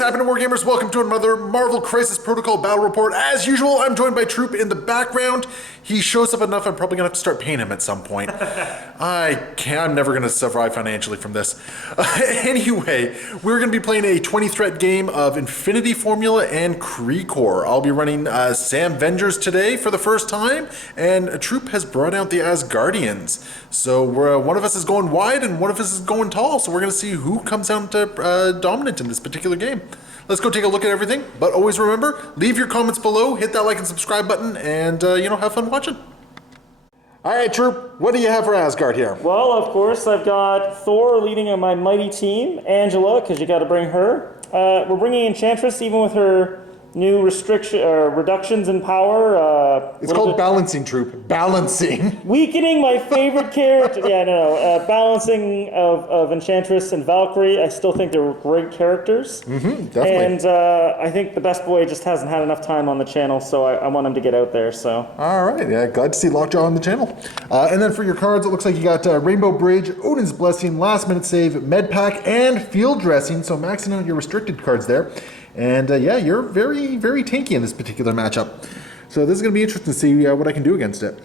happening, Wargamers? Welcome to another Marvel Crisis Protocol Battle Report. As usual, I'm joined by Troop in the background. He shows up enough, I'm probably going to have to start paying him at some point. I'm never going to survive financially from this. Anyway, we're going to be playing a 20-threat game of Infinity Formula and Kree Corps. I'll be running Sam Avengers today for the first time, and Troop has brought out the Asgardians. So one of us is going wide and one of us is going tall, so we're going to see who comes out dominant in this particular game. Let's go take a look at everything, but always remember, leave your comments below, hit that like and subscribe button, and have fun watching. All right, Troop, what do you have for Asgard here? Well, of course, I've got Thor leading on my mighty team, Angela, because you got to bring her. We're bringing Enchantress, even with her new reductions in power. It's called balancing, Troop. Balancing. Weakening my favorite character. Yeah, no. Balancing of Enchantress and Valkyrie. I still think they're great characters. Definitely. And I think the best boy just hasn't had enough time on the channel, so I want him to get out there. So. All right. Yeah, glad to see Lockjaw on the channel. And then for your cards, it looks like you got Rainbow Bridge, Odin's Blessing, Last Minute Save, Med Pack, and Field Dressing. So maxing out your restricted cards there. And yeah, you're very, very tanky in this particular matchup. So this is going to be interesting to see what I can do against it.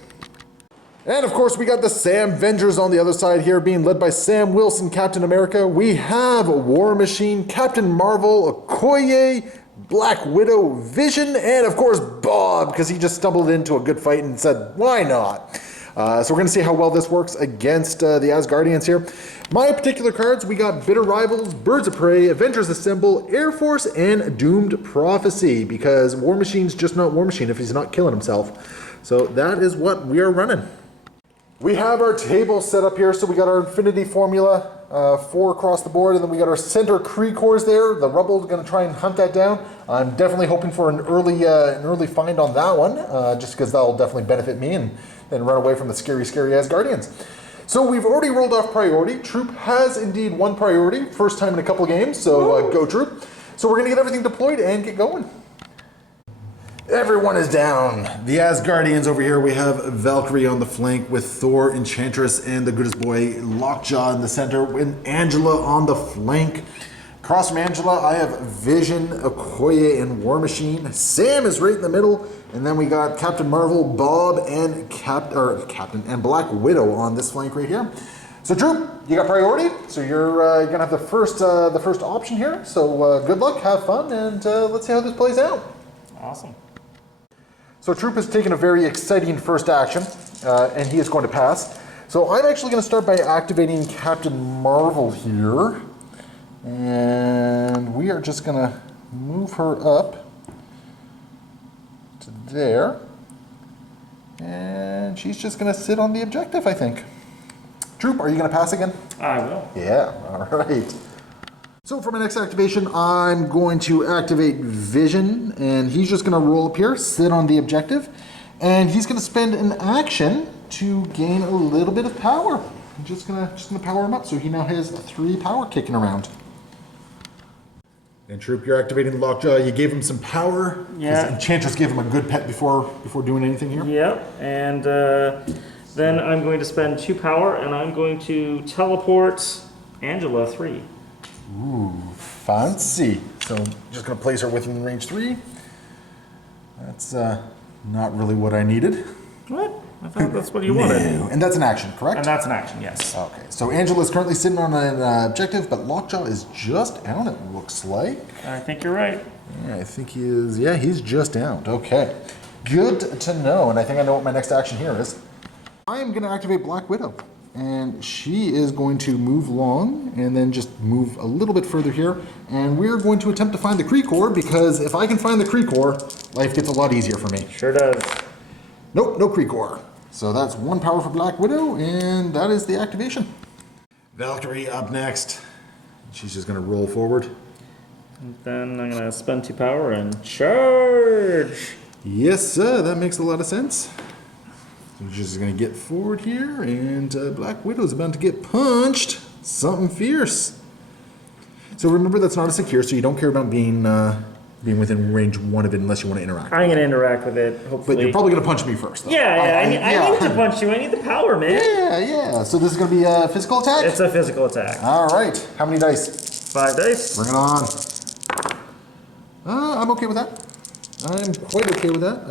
And of course, we got the Sam Avengers on the other side here, being led by Sam Wilson, Captain America. We have War Machine, Captain Marvel, Okoye, Black Widow, Vision, and of course Bob, because he just stumbled into a good fight and said, why not? So we're going to see how well this works against the Asgardians here. My particular cards, we got Bitter Rivals, Birds of Prey, Avengers Assemble, Air Force, and Doomed Prophecy, because War Machine's just not War Machine if he's not killing himself. So that is what we are running. We have our table set up here, so we got our Infinity Formula, 4 across the board, and then we got our center Kree Corps there. The Rebel is going to try and hunt that down. I'm definitely hoping for an early find on that one, just because that'll definitely benefit me and then run away from the scary Asgardians. So we've already rolled off priority. Troop has indeed one priority, first time in a couple of games, so go Troop. So we're going to get everything deployed and get going. Everyone is down. The Asgardians over here, we have Valkyrie on the flank with Thor, Enchantress, and the goodest boy Lockjaw in the center, and Angela on the flank. Across from Angela, I have Vision, Okoye, and War Machine. Sam is right in the middle, and then we got Captain Marvel, Bob, and Captain and Black Widow on this flank right here. So Troop, you got priority, so you're gonna have the first option here. So good luck, have fun, and let's see how this plays out. Awesome. So Troop has taken a very exciting first action, and he is going to pass. So I'm actually going to start by activating Captain Marvel here. And we are just going to move her up to there. And she's just going to sit on the objective, I think. Troop, are you going to pass again? I will. Yeah, all right. So for my next activation, I'm going to activate Vision, and he's just going to roll up here, sit on the objective, and he's going to spend an action to gain a little bit of power. I'm just gonna power him up, so he now has 3 power kicking around. And Troop, you're activating Lockjaw. You gave him some power. Yeah. Enchantress gave him a good pet before doing anything here. Yep, and then I'm going to spend 2 power, and I'm going to teleport Angela 3. Ooh, fancy. So just going to place her within range 3. That's not really what I needed. What? I thought that's what you wanted. No. And that's an action, correct? And that's an action, yes. Okay, so Angela is currently sitting on an objective, but Lockjaw is just out, it looks like. I think you're right. Yeah, I think he is. Yeah, he's just out. Okay. Good to know, and I think I know what my next action here is. I am going to activate Black Widow. And she is going to move long and then just move a little bit further here. And we're going to attempt to find the Kree Corps, because if I can find the Kree Corps, life gets a lot easier for me. Sure does. Nope, no Kree Corps. So that's 1 power for Black Widow, and that is the activation. Valkyrie up next. She's just going to roll forward. And then I'm going to spend 2 power and charge. Yes, sir. That makes a lot of sense. So we're just going to get forward here, and Black Widow's about to get punched. Something fierce. So remember, that's not a secure, so you don't care about being within range 1 of it unless you want to interact. I'm going to interact with it, hopefully. But you're probably going to punch me first, though. Yeah, I need to punch you. I need the power, man. Yeah. So this is going to be a physical attack? It's a physical attack. All right. How many dice? 5 dice. Bring it on. I'm okay with that. I'm quite okay with that,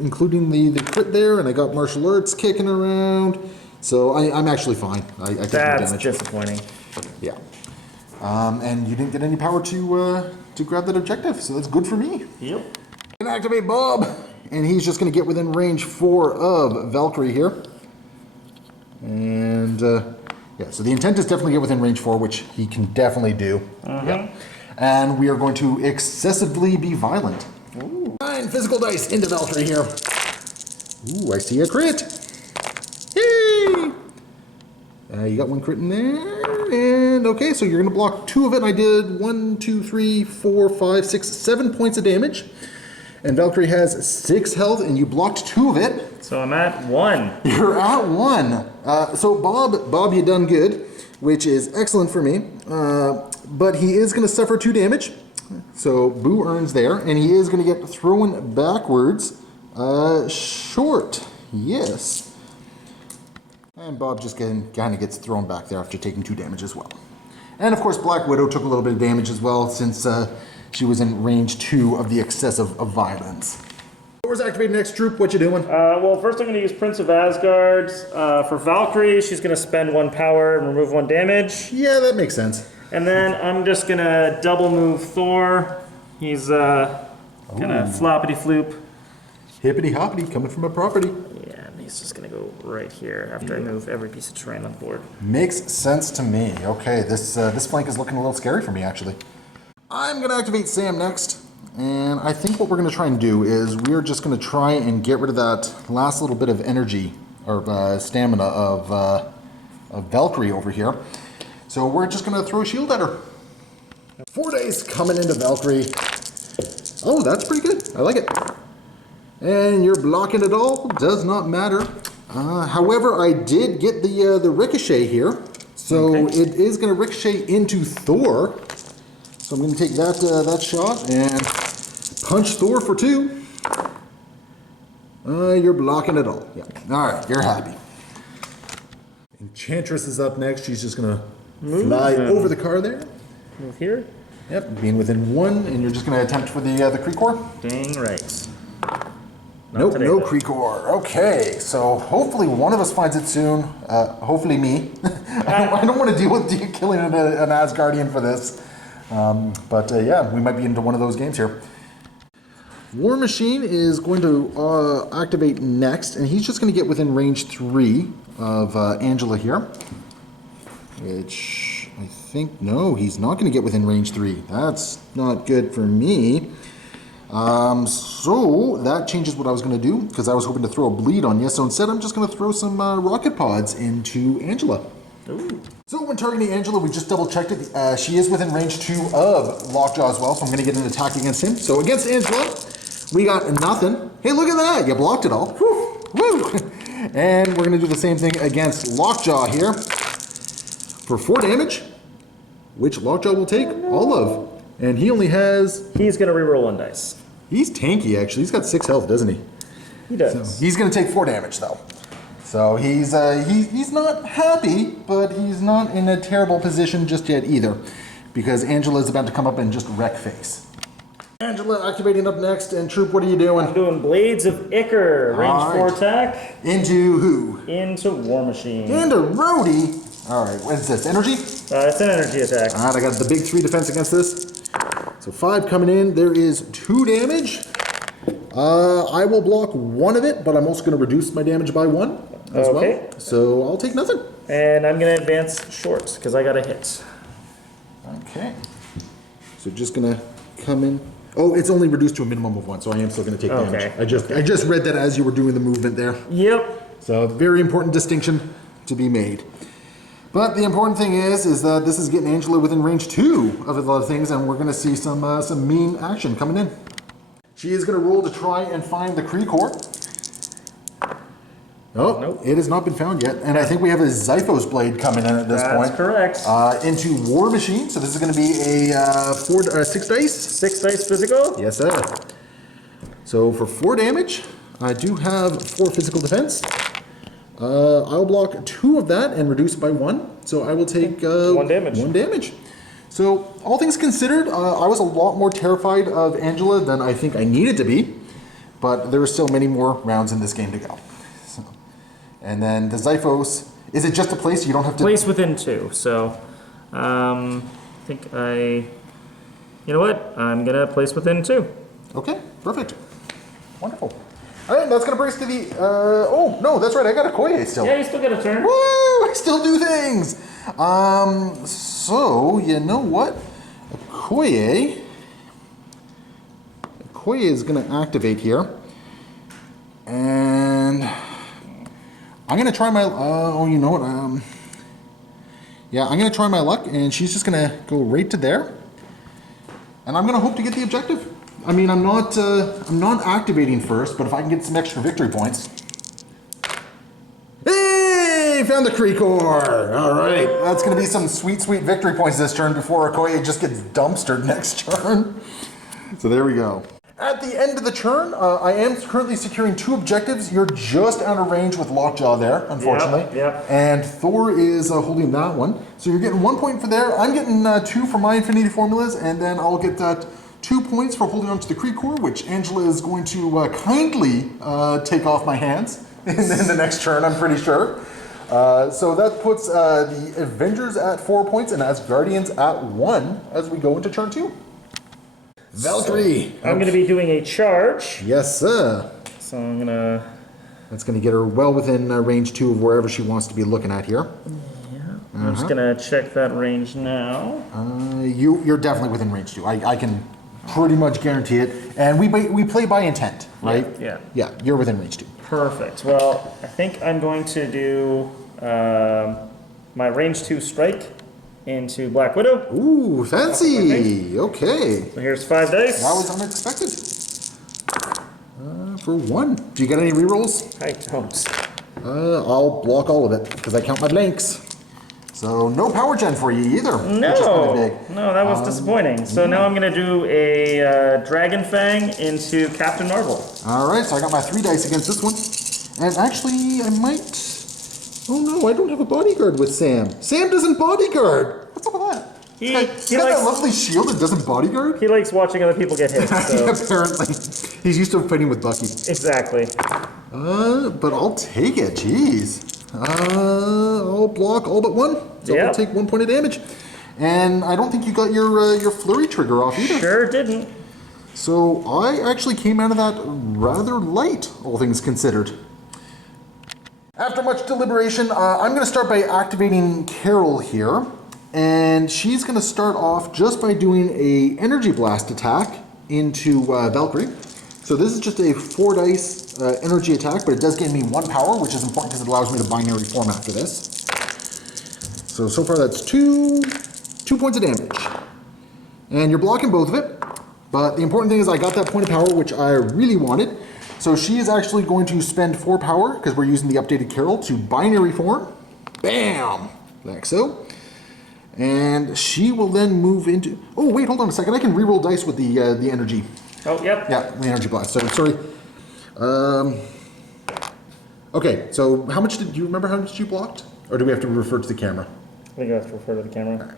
including the crit there, and I got martial arts kicking around, so I'm actually fine. I take no That's damage. disappointing. Yeah. And you didn't get any power to grab that objective, so that's good for me. Yep. Can activate Bob, and he's just going to get within range 4 of Valkyrie here. And yeah, so the intent is definitely get within range 4, which he can definitely do. Yeah. And we are going to excessively be violent. Ooh. 9 physical dice into Valkyrie here. Ooh, I see a crit. Yay! You got 1 crit in there. And okay, so you're going to block 2 of it. And I did 1, 2, 3, 4, 5, 6, 7 points of damage. And Valkyrie has 6 health, and you blocked 2 of it. So I'm at 1. You're at 1. So Bob, you done good, which is excellent for me. But he is going to suffer 2 damage. So Boo earns there, and he is going to get thrown backwards. Short, yes. And Bob just kind of gets thrown back there after taking 2 damage as well. And of course, Black Widow took a little bit of damage as well, since she was in range 2 of the excessive violence. Where's activating next troop? What you doing? Well, first I'm going to use Prince of Asgard. For Valkyrie, she's going to spend 1 power and remove 1 damage. Yeah, that makes sense. And then I'm just going to double move Thor. He's going to floppity floop. Hippity hoppity, coming from a property. Yeah, and he's just going to go right here after I move every piece of terrain on the board. Makes sense to me. Okay, this flank is looking a little scary for me, actually. I'm going to activate Sam next. And I think what we're going to try and do is we're just going to try and get rid of that last little bit of energy or stamina of Valkyrie over here. So we're just going to throw a shield at her. 4 days coming into Valkyrie. Oh, that's pretty good. I like it. And you're blocking it all. Does not matter. However, I did get the ricochet here. So it is going to ricochet into Thor. So I'm going to take that shot and punch Thor for 2. You're blocking it all. Yeah. All right, you're happy. Enchantress is up next. She's just going to fly over the car there. Move here. Yep, being within 1, and you're just going to attempt for the Creekor? Dang right. Nope, no Creekor. Okay, so hopefully one of us finds it soon. Hopefully me. I don't want to deal with killing an Asgardian for this. But yeah, we might be into one of those games here. War Machine is going to activate next, and he's just going to get within range 3 of Angela here. Which I think, no, he's not going to get within range 3. That's not good for me. So that changes what I was going to do, because I was hoping to throw a bleed on you. So instead, I'm just going to throw some rocket pods into Angela. Ooh. So when targeting Angela, we just double checked it. She is within range 2 of Lockjaw as well, so I'm going to get an attack against him. So against Angela, we got nothing. Hey, look at that. You blocked it all. Whew. Woo. And we're going to do the same thing against Lockjaw here for 4 damage, which Lockjaw will take all of. And he only has... He's going to reroll 1 dice. He's tanky, actually. He's got 6 health, doesn't he? He does. So he's going to take 4 damage, though. So he's not happy, but he's not in a terrible position just yet either, because Angela's about to come up and just wreck face. Angela activating up next, and Troop, what are you doing? I'm doing Blades of Ichor, range 4 attack. Into who? Into War Machine. Into Rhodey. All right, what is this? Energy? It's an energy attack. All right, I got the big 3 defense against this. So 5 coming in. There is 2 damage. I will block 1 of it, but I'm also going to reduce my damage by 1 as well. So I'll take nothing. And I'm going to advance short, because I got a hit. Okay. So just going to come in. Oh, it's only reduced to a minimum of 1, so I am still going to take damage. I just read that as you were doing the movement there. Yep. So very important distinction to be made. But the important thing is that this is getting Angela within range 2 of a lot of things, and we're going to see some mean action coming in. She is going to roll to try and find the Creekor. Oh, nope. It has not been found yet. And I think we have a Xiphos blade coming in at this point. That's correct. Into War Machine. So this is going to be a 6 dice. 6 dice physical? Yes, sir. So for 4 damage, I do have 4 physical defense. I'll block 2 of that and reduce by 1. So I will take 1 damage. 1 damage. So, all things considered, I was a lot more terrified of Angela than I think I needed to be, but there are still many more rounds in this game to go. So, and then the Xiphos, is it just a place? You don't have to... Place within 2, so I think you know what? I'm going to place within 2. Okay, perfect. Wonderful. All right, that's going to bring us to the... oh, no, that's right, I got a Koye still. Yeah, you still get a turn. Woo! I still do things! So, you know what? Okoye is going to activate here. And I'm going to try my... oh, you know what? Yeah, I'm going to try my luck, and she's just going to go right to there. And I'm going to hope to get the objective. I mean, I'm not activating first, but if I can get some extra victory points... Hey, found the Kree-core. All right, that's going to be some sweet, sweet victory points this turn before Okoye just gets dumpstered next turn. So there we go. At the end of the turn, I am currently securing 2 objectives. You're just out of range with Lockjaw there, unfortunately. Yep. And Thor is holding that one. So you're getting 1 point for there. I'm getting 2 for my Infinity Formulas, and then I'll get that 2 points for holding on to the Kree-core, which Angela is going to kindly take off my hands in the next turn, I'm pretty sure. So that puts the Avengers at 4 points and Asgardians at 1 as we go into turn 2. Valkyrie. So I'm going to be doing a charge. Yes, sir. So I'm going to... That's going to get her well within range 2 of wherever she wants to be looking at here. Yeah. I'm just going to check that range now. You're definitely within range 2. I can pretty much guarantee it. And we play by intent, right? Yeah. Yeah, you're within range 2. Perfect. Well, I think I'm going to do my range 2 strike into Black Widow. Ooh, fancy. Okay. So here's 5 dice. That was unexpected. For 1. Do you get any rerolls? I don't. I'll block all of it because I count my blanks. So no power gen for you either. No, which is kind of big. No, that was disappointing. So now I'm going to do a Dragon Fang into Captain Marvel. All right, so I got my 3 dice against this one. And actually, I might... Oh no, I don't have a bodyguard with Sam. Sam doesn't bodyguard. What's up with that? He got likes, that lovely shield that doesn't bodyguard? he likes watching other people get hit. So. Apparently. He's used to fighting with Bucky. Exactly. But I'll take it, jeez. I'll block all but 1. So Yep. I'll take 1 point of damage. And I don't think you got your flurry trigger off either. Sure didn't. So I actually came out of that rather light, all things considered. After much deliberation, I'm going to start by activating Carol here. And she's going to start off just by doing a energy blast attack into Valkyrie. So this is just a 4 dice energy attack, but it does give me 1 power, which is important because it allows me to binary form after this. So far that's 2 points of damage. And you're blocking both of it. But the important thing is I got that point of power, which I really wanted. So she is actually going to spend 4 power, because we're using the updated Carol, to binary form. Bam! Like so. And she will then move into... Oh, wait, hold on a second. I can reroll dice with the energy. Oh, yep. Yeah, the energy blast. So, sorry. Okay, so how much do you remember how much you blocked? Or do we have to refer to the camera? I think I have to refer to the camera.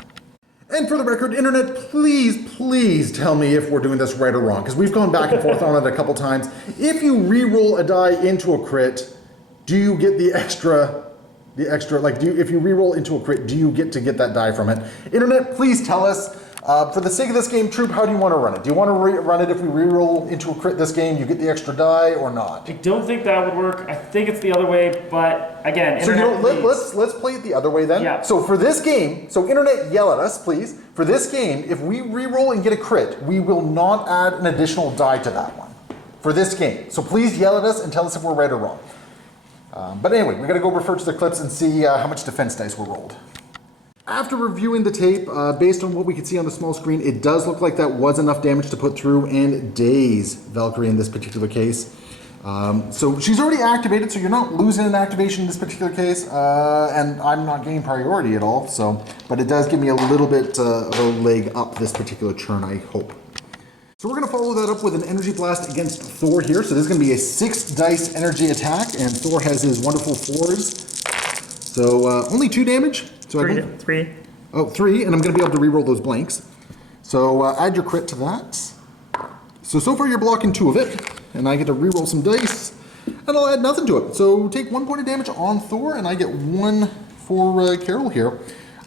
And for the record, Internet, please tell me if we're doing this right or wrong, because we've gone back and forth on it a couple times. If you re-roll a die into a crit, do you get the extra, like, if you re-roll into a crit, do you get to get that die from it? Internet, please tell us. For the sake of this game, Troop, how do you want to run it? Do you want to run it if we re-roll into a crit this game, you get the extra die, or not? I don't think that would work. I think it's the other way, but again, So Internet, let's play it the other way then. Yeah. So for this game, so Internet, yell at us, please. For this game, if we re-roll and get a crit, we will not add an additional die to that one. For this game. So please yell at us and tell us if we're right or wrong. But anyway, we got to go refer to the clips and see how much defense dice were rolled. After reviewing the tape, based on what we could see on the small screen, it does look like that was enough damage to put through and daze Valkyrie in this particular case. So she's already activated, so you're not losing an activation in this particular case, and I'm not gaining priority at all, but it does give me a little bit of a leg up this particular turn, I hope. So we're going to follow that up with an energy blast against Thor here. So this is going to be a 6 dice energy attack, and Thor has his wonderful 4s. So only 2 damage. So three. Oh, 3, and I'm going to be able to reroll those blanks. So add your crit to that. So far you're blocking 2 of it, and I get to reroll some dice, and I'll add nothing to it. So take 1 point of damage on Thor, and I get 1 for Carol here.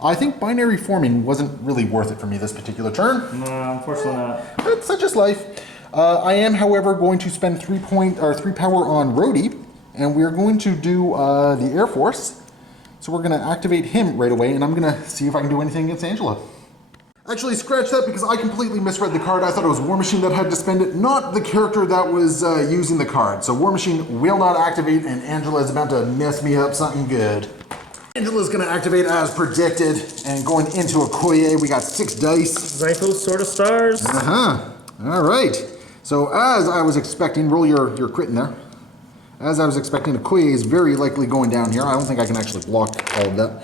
I think binary forming wasn't really worth it for me this particular turn. No, unfortunately not. That's such is life. I am, however, going to spend 3 power on Rhodey, and we're going to do the Air Force. So we're going to activate him right away, and I'm going to see if I can do anything against Angela. Actually, scratch that because I completely misread the card. I thought it was War Machine that had to spend it, not the character that was using the card. So War Machine will not activate, and Angela is about to mess me up something good. Angela's going to activate as predicted, and going into Okoye, we got 6 dice. Zyphos, Sword of Stars. All right. So as I was expecting, roll your crit in there. As I was expecting, Okoye is very likely going down here. I don't think I can actually block all of that.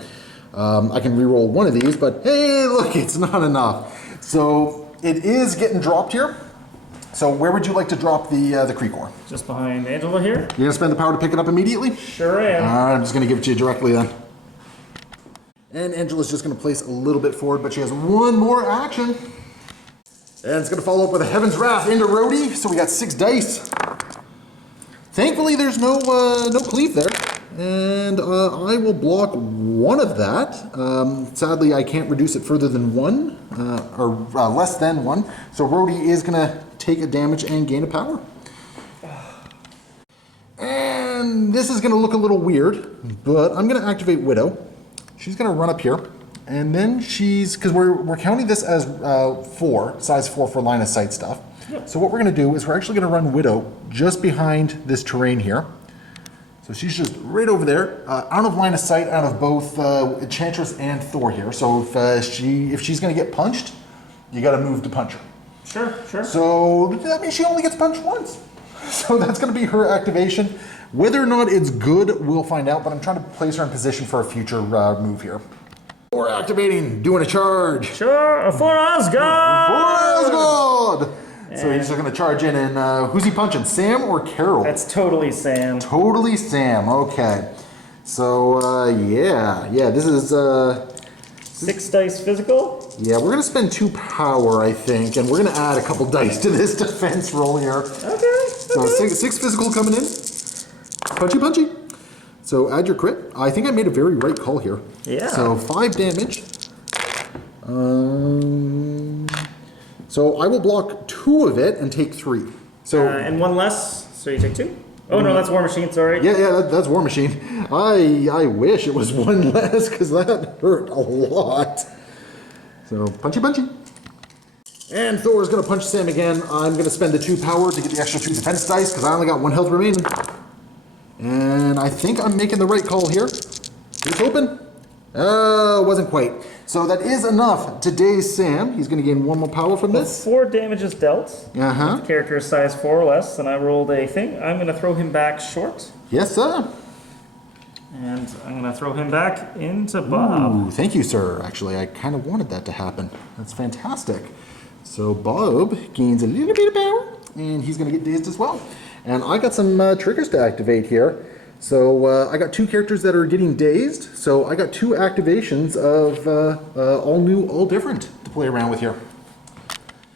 I can re-roll 1 of these, but hey, look, it's not enough. So it is getting dropped here. So where would you like to drop the Kree-Core? Just behind Angela here. You're going to spend the power to pick it up immediately? Sure am. All right, I'm just going to give it to you directly then. And Angela's just going to place a little bit forward, but she has 1 more action. And it's going to follow up with a Heaven's Wrath into Rhodey. So we got 6 dice. Thankfully, there's no cleave there. And I will block 1 of that. Sadly, I can't reduce it further than 1, or less than 1. So Rhodey is going to take a damage and gain a power. And this is going to look a little weird, but I'm going to activate Widow. She's going to run up here. And then because we're counting this as 4, size 4 for line of sight stuff. Yep. So what we're going to do is we're actually going to run Widow just behind this terrain here. So she's just right over there, out of line of sight, out of both Enchantress and Thor here. So if she's going to get punched, you got to move to punch her. Sure. So that means she only gets punched once. So that's going to be her activation. Whether or not it's good, we'll find out. But I'm trying to place her in position for a future move here. We're activating, doing a charge. Sure, for Asgard! For Asgard! So he's just going to charge in, and who's he punching, Sam or Carol? That's totally Sam. Totally Sam, okay. So, yeah, this is... 6 dice physical? Yeah, we're going to spend 2 power, I think, and we're going to add a couple dice to this defense roll here. Okay. So 6 physical coming in. Punchy. So add your crit. I think I made a very right call here. Yeah. So 5 damage. So I will block 2 of it and take 3. So and 1 less, so you take 2? Oh no, that's War Machine, sorry. Yeah, that's War Machine. I wish it was 1 less, because that hurt a lot. So punchy. And Thor is going to punch Sam again. I'm going to spend the 2 power to get the extra 2 defense dice, because I only got 1 health remaining. And I think I'm making the right call here. It's open. Wasn't quite. So that is enough to daze Sam. He's going to gain 1 more power from this. 4 damage is dealt. Uh-huh. The character is size 4 or less, and I rolled a thing. I'm going to throw him back short. Yes, sir. And I'm going to throw him back into Bob. Ooh, thank you, sir. Actually, I kind of wanted that to happen. That's fantastic. So Bob gains a little bit of power, and he's going to get dazed as well. And I got some triggers to activate here. So I got 2 characters that are getting dazed. So I got 2 activations of all new, all different to play around with here.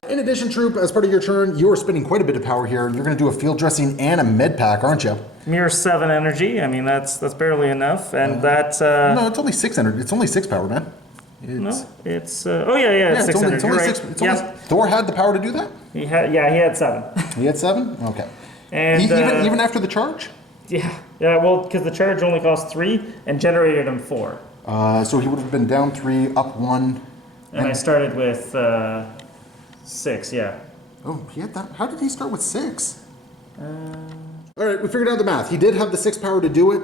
In addition, Troop, as part of your turn, you're spending quite a bit of power here. You're going to do a field dressing and a med pack, aren't you? Mere 7 energy. I mean, that's barely enough. And that... No, it's only 6 energy. It's only 6 power, man. It's... oh, yeah, it's 6 only, energy. It's only right. 6. It's only, Thor had the power to do that? He had 7. He had 7? Okay. And even after the charge? Yeah, well, because the charge only cost 3 and generated him 4. So he would have been down 3, up 1. And I started with 6, yeah. Oh, he had that. How did he start with 6? All right, we figured out the math. He did have the 6 power to do it.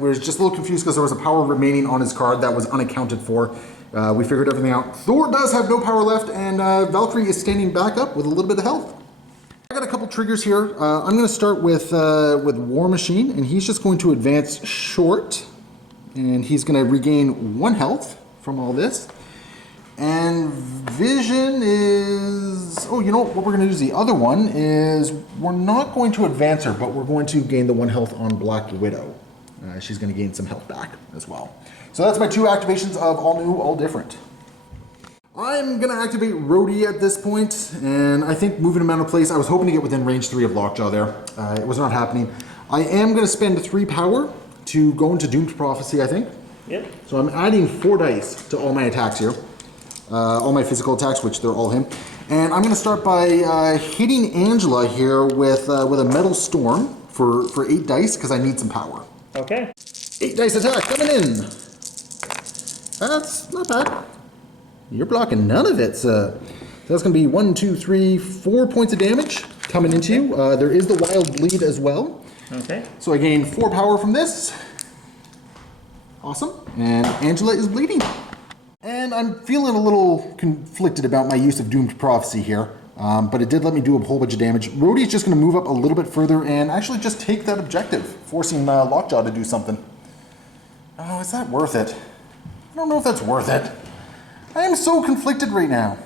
We were just a little confused because there was a power remaining on his card that was unaccounted for. We figured everything out. Thor does have no power left, and Valkyrie is standing back up with a little bit of health. I got a couple triggers here. I'm going to start with War Machine, and he's just going to advance short, and he's going to regain 1 health from all this. And Vision is... Oh, you know what we're going to do is the other one is we're not going to advance her, but we're going to gain the 1 health on Black Widow. She's going to gain some health back as well. So that's my 2 activations of all new, all different. I'm going to activate Rhodey at this point, and I think moving him out of place, I was hoping to get within range 3 of Lockjaw there. It was not happening. I am going to spend 3 power to go into Doomed Prophecy, I think. Yep. So I'm adding 4 dice to all my attacks here. All my physical attacks, which they're all him. And I'm going to start by hitting Angela here with a Metal Storm for 8 dice, because I need some power. Okay. 8 dice attack coming in. That's not bad. You're blocking none of it. So that's going to be 1, 2, 3, 4 points of damage coming into you. There is the Wild Bleed as well. Okay. So I gain 4 power from this. Awesome. And Angela is bleeding. And I'm feeling a little conflicted about my use of Doomed Prophecy here. But it did let me do a whole bunch of damage. Rhodey's just going to move up a little bit further and actually just take that objective, forcing Lockjaw to do something. Oh, is that worth it? I don't know if that's worth it. I am so conflicted right now.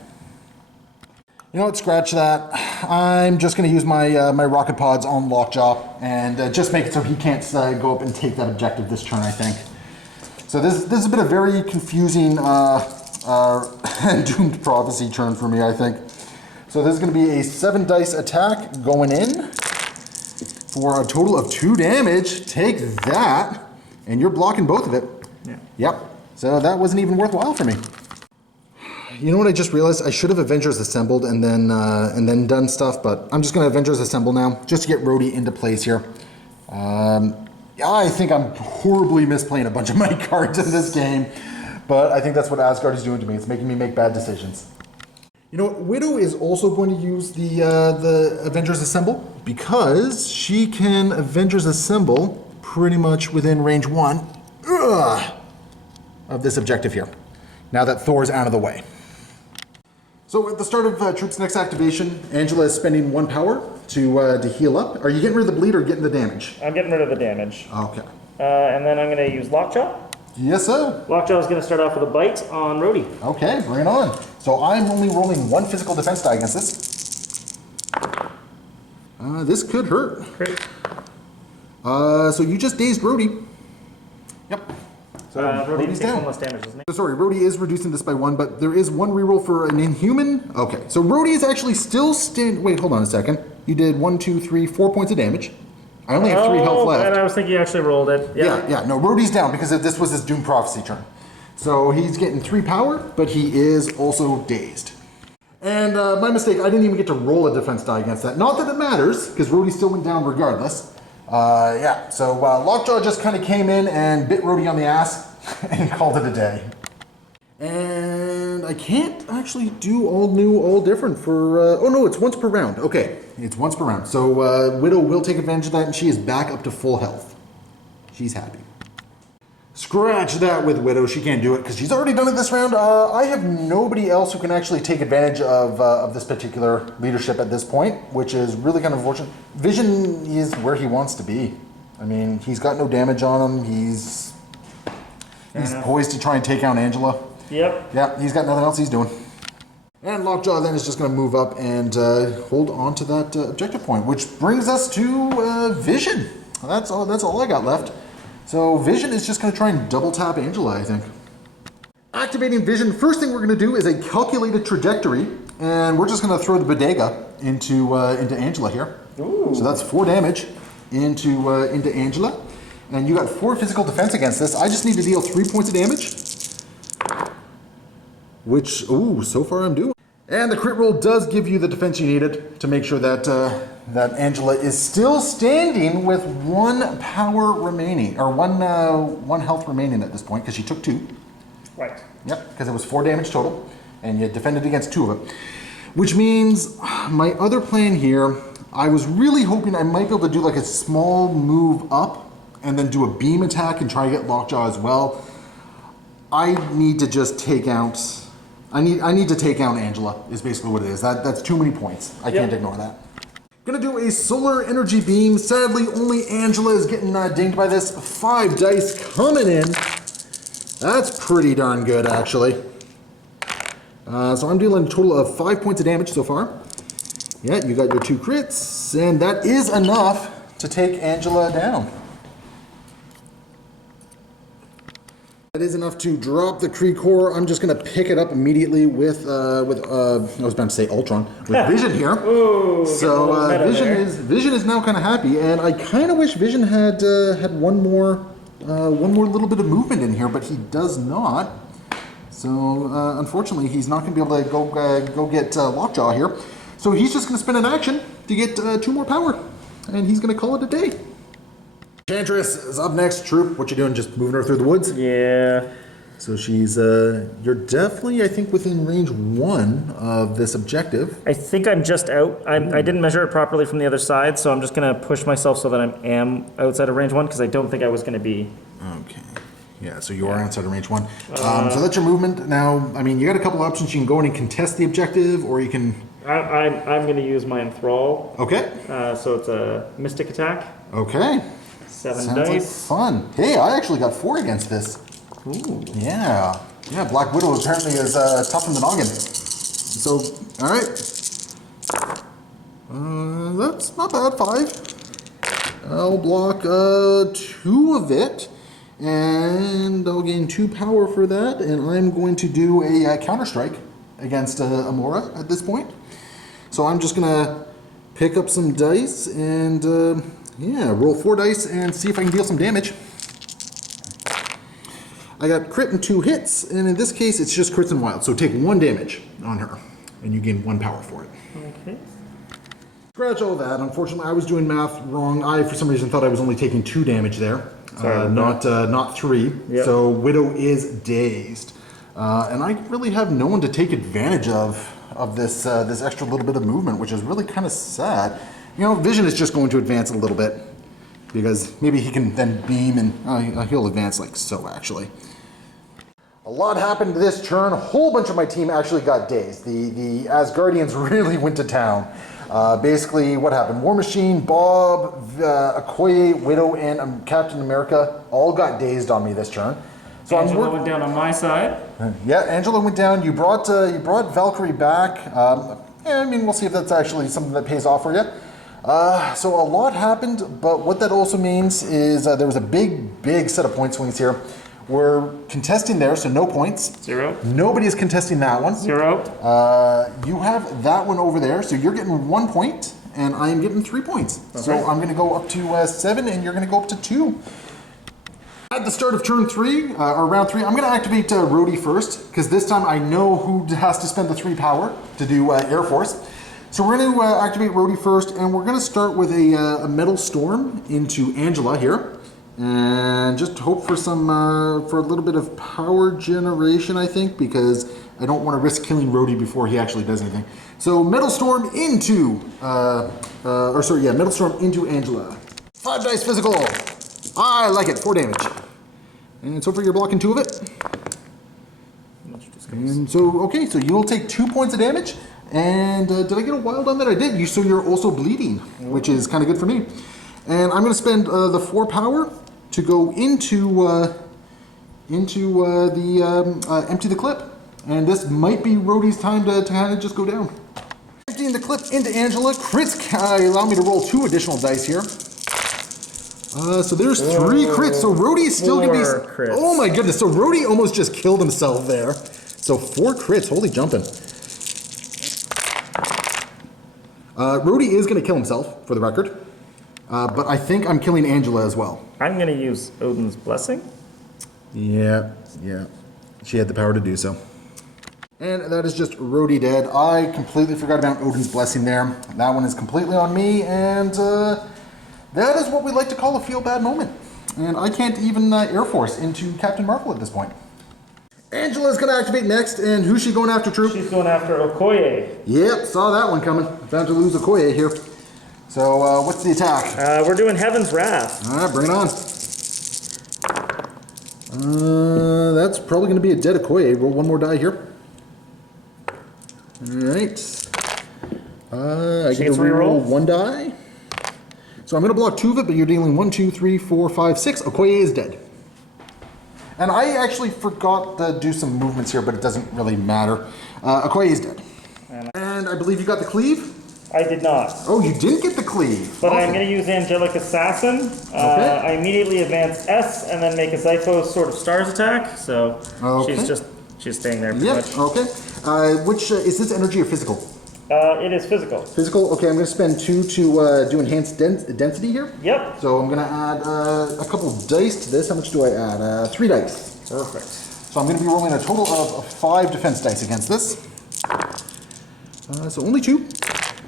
You know what, scratch that. I'm just going to use my rocket pods on Lockjaw and just make it so he can't go up and take that objective this turn, I think. So this has been a very confusing Doomed Prophecy turn for me, I think. So this is going to be a 7 dice attack going in for a total of 2 damage. Take that, and you're blocking both of it. Yeah. Yep. So that wasn't even worthwhile for me. You know what I just realized? I should have Avengers assembled and then done stuff, but I'm just going to Avengers assemble now, just to get Rhodey into place here. I think I'm horribly misplaying a bunch of my cards in this game, but I think that's what Asgard is doing to me. It's making me make bad decisions. You know what? Widow is also going to use the Avengers assemble because she can Avengers assemble pretty much within range 1 of this objective here, now that Thor's out of the way. So at the start of Troop's next activation, Angela is spending 1 power to heal up. Are you getting rid of the bleed or getting the damage? I'm getting rid of the damage. Okay. And then I'm going to use Lockjaw. Yes, sir. Lockjaw is going to start off with a bite on Rhodey. Okay, bring it on. So I'm only rolling 1 physical defense die against this. This could hurt. Great. So you just dazed Rhodey. Yep. So Rhodey Rhodey's takes down. 1 less damage, doesn't he? So sorry, Rhodey is reducing this by 1, but there is 1 reroll for an Inhuman. Okay, so Rhodey is actually still wait, hold on a second. You did 1, 2, 3, 4 points of damage. I only have 3 health left. And I was thinking you actually rolled it. Yeah. No, Rhodey's down because this was his Doom Prophecy turn. So he's getting 3 power, but he is also dazed. And my mistake, I didn't even get to roll a defense die against that. Not that it matters, because Rhodey still went down regardless. So Lockjaw just kind of came in and bit Rhodey on the ass and called it a day. And I can't actually do all new, all different for... oh no, it's once per round. Okay, it's once per round. So Widow will take advantage of that, and she is back up to full health. She's happy. Scratch that with Widow. She can't do it because she's already done it this round. I have nobody else who can actually take advantage of this particular leadership at this point, which is really kind of unfortunate. Vision is where he wants to be. I mean, he's got no damage on him. He's poised to try and take out Angela. Yep. Yeah, he's got nothing else he's doing. And Lockjaw then is just going to move up and hold on to that objective point, which brings us to Vision. That's all I got left. So Vision is just going to try and double tap Angela, I think. Activating Vision, first thing we're going to do is a calculated trajectory, and we're just going to throw the bodega into Angela here. Ooh. So that's 4 damage into Angela. And you got 4 physical defense against this. I just need to deal 3 points of damage. Which, so far I'm doing. And the crit roll does give you the defense you needed to make sure that that Angela is still standing with 1 power remaining, or 1 health remaining at this point, because she took 2. Right. Yep, because it was 4 damage total, and you defended against 2 of it. Which means my other plan here, I was really hoping I might be able to do like a small move up, and then do a beam attack and try to get Lockjaw as well. I need to just take out... I need to take out Angela, is basically what it is. That's too many points. I can't ignore that. Gonna do a solar energy beam. Sadly, only Angela is getting dinged by this. 5 dice coming in. That's pretty darn good, actually. So I'm dealing a total of 5 points of damage so far. Yeah, you got your 2 crits, and that is enough to take Angela down. That is enough to drop the Kree core. I'm just going to pick it up immediately with I was about to say Ultron, with Vision here. Ooh, so Vision is now kind of happy, and I kind of wish Vision had one more little bit of movement in here, but he does not. So unfortunately, he's not going to be able to go get Lockjaw here. So he's just going to spend an action to get 2 more power, and he's going to call it a day. Enchantress is up next. Troop, what you doing? Just moving her through the woods? Yeah. So she's, you're definitely, I think, within range 1 of this objective. I think I'm just out. I didn't measure it properly from the other side, so I'm just going to push myself so that I am outside of range 1, because I don't think I was going to be. Okay. Yeah, so you are outside of range 1. So that's your movement. Now, I mean, you got a couple options. You can go in and contest the objective, or you can... I'm going to use my Enthrall. Okay. So it's a Mystic attack. Okay. 7 Sounds dice. like fun. Hey, I actually got 4 against this. Ooh. Yeah. Yeah, Black Widow apparently is tough in the noggin. So, alright. That's not bad, 5. I'll block 2 of it. And I'll gain 2 power for that. And I'm going to do a counter-strike against Amora at this point. So I'm just going to pick up some dice and... yeah, roll 4 dice and see if I can deal some damage. I got crit and 2 hits, and in this case, it's just crits and wild. So take 1 damage on her, and you gain 1 power for it. Okay. Scratch all that. Unfortunately, I was doing math wrong. I, for some reason, thought I was only taking 2 damage there, not 3. Yep. So Widow is dazed, and I really have no one to take advantage of this this extra little bit of movement, which is really kind of sad. You know, Vision is just going to advance a little bit, because maybe he can then beam and he'll advance like so, actually. A lot happened this turn. A whole bunch of my team actually got dazed. The Asgardians really went to town. Basically, what happened? War Machine, Bob, Okoye, Widow, and Captain America all got dazed on me this turn. So Angela went down on my side. Yeah, Angela went down. You brought Valkyrie back. Yeah, I mean, we'll see if that's actually something that pays off for you. So a lot happened, but what that also means is there was a big set of point swings here. We're contesting there, so no points. 0. Nobody is contesting that one. 0. You have that one over there, so you're getting 1 point, and I am getting 3 points. Okay. So I'm going to go up to 7, and you're going to go up to 2. At the start of turn 3, or round 3, I'm going to activate Rhodey first, because this time I know who has to spend the 3 power to do Air Force. So we're going to activate Rhodey first, and we're going to start with a Metal Storm into Angela here. And just hope for some, for a little bit of power generation, I think, because I don't want to risk killing Rhodey before he actually does anything. So Metal Storm into, Metal Storm into Angela. 5 dice physical. I like it, 4 damage. And so far you're blocking 2 of it. And so, okay, so you'll take 2 points of damage. And did I get a wild on that? I did. So you're also bleeding, which is kind of good for me. And I'm going to spend the 4 power to go into empty the clip. And this might be Rhodey's time to kind of just go down. Emptying the clip into Angela. Crits allow me to roll 2 additional dice here. So there's 3 crits. So Rhodey is still going to be... Crits. Oh my goodness. So Rhodey almost just killed himself there. So 4 crits. Holy jumping. Rhodey is going to kill himself, for the record. But I think I'm killing Angela as well. I'm going to use Odin's Blessing. Yeah. She had the power to do so. And that is just Rhodey dead. I completely forgot about Odin's Blessing there. That one is completely on me, and that is what we like to call a feel-bad moment. And I can't even Air Force into Captain Marvel at this point. Angela's going to activate next, and who's she going after, Troop? She's going after Okoye. Yep, saw that one coming. About to lose Okoye here. So, what's the attack? We're doing Heaven's Wrath. All right, bring it on. That's probably going to be a dead Okoye. Roll 1 more die here. All right. I get to reroll 1 die. So I'm going to block 2 of it, but you're dealing 1, 2, 3, 4, 5, 6. Okoye is dead. And I actually forgot to do some movements here, but it doesn't really matter. Okoye is dead. And I believe you got the cleave? I did not. Oh, you didn't get the cleave. But Awesome. I'm going to use Angelic Assassin. Okay. I immediately advance S and then make a Zyphos Sword of Stars attack. So Okay. she's staying there pretty Yep, much. okay. Which, is this energy or physical? It is physical. Physical, okay, I'm going to spend 2 to do enhanced density here. Yep. So I'm going to add a couple dice to this. How much do I add? 3 dice. Perfect. So I'm going to be rolling a total of 5 defense dice against this. So only 2.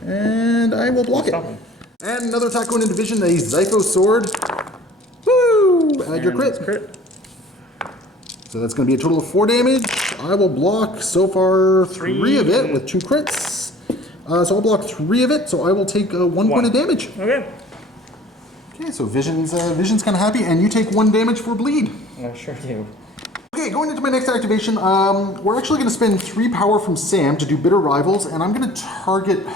And I will block it. And another attack going into vision, a Zyphos Sword. Woo! Add your crit. So that's going to be a total of 4 damage. I will block so far 3 of it with 2 crits. So I'll block 3 of it, so I will take 1 point of damage. Okay. Okay, so Vision's kind of happy, and you take 1 damage for bleed. I sure do. Okay, going into my next activation, we're actually going to spend 3 power from Sam to do Bitter Rivals, and I'm going to target...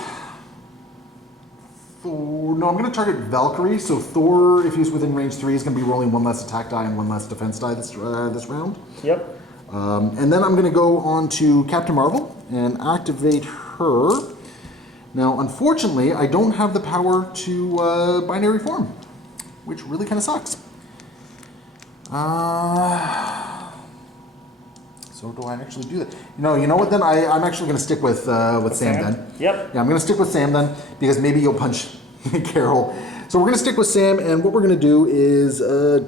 No, I'm going to target Valkyrie. So Thor, if he's within range 3, is going to be rolling 1 less attack die and 1 less defense die this round. Yep. And then I'm going to go on to Captain Marvel and activate her. Now, unfortunately, I don't have the power to binary form, which really kind of sucks. So do I actually do that? No, you know what then? I'm actually going to stick with Sam then. Yep. Yeah, I'm going to stick with Sam then, because maybe you'll punch Carol. So we're going to stick with Sam, and what we're going to do is, I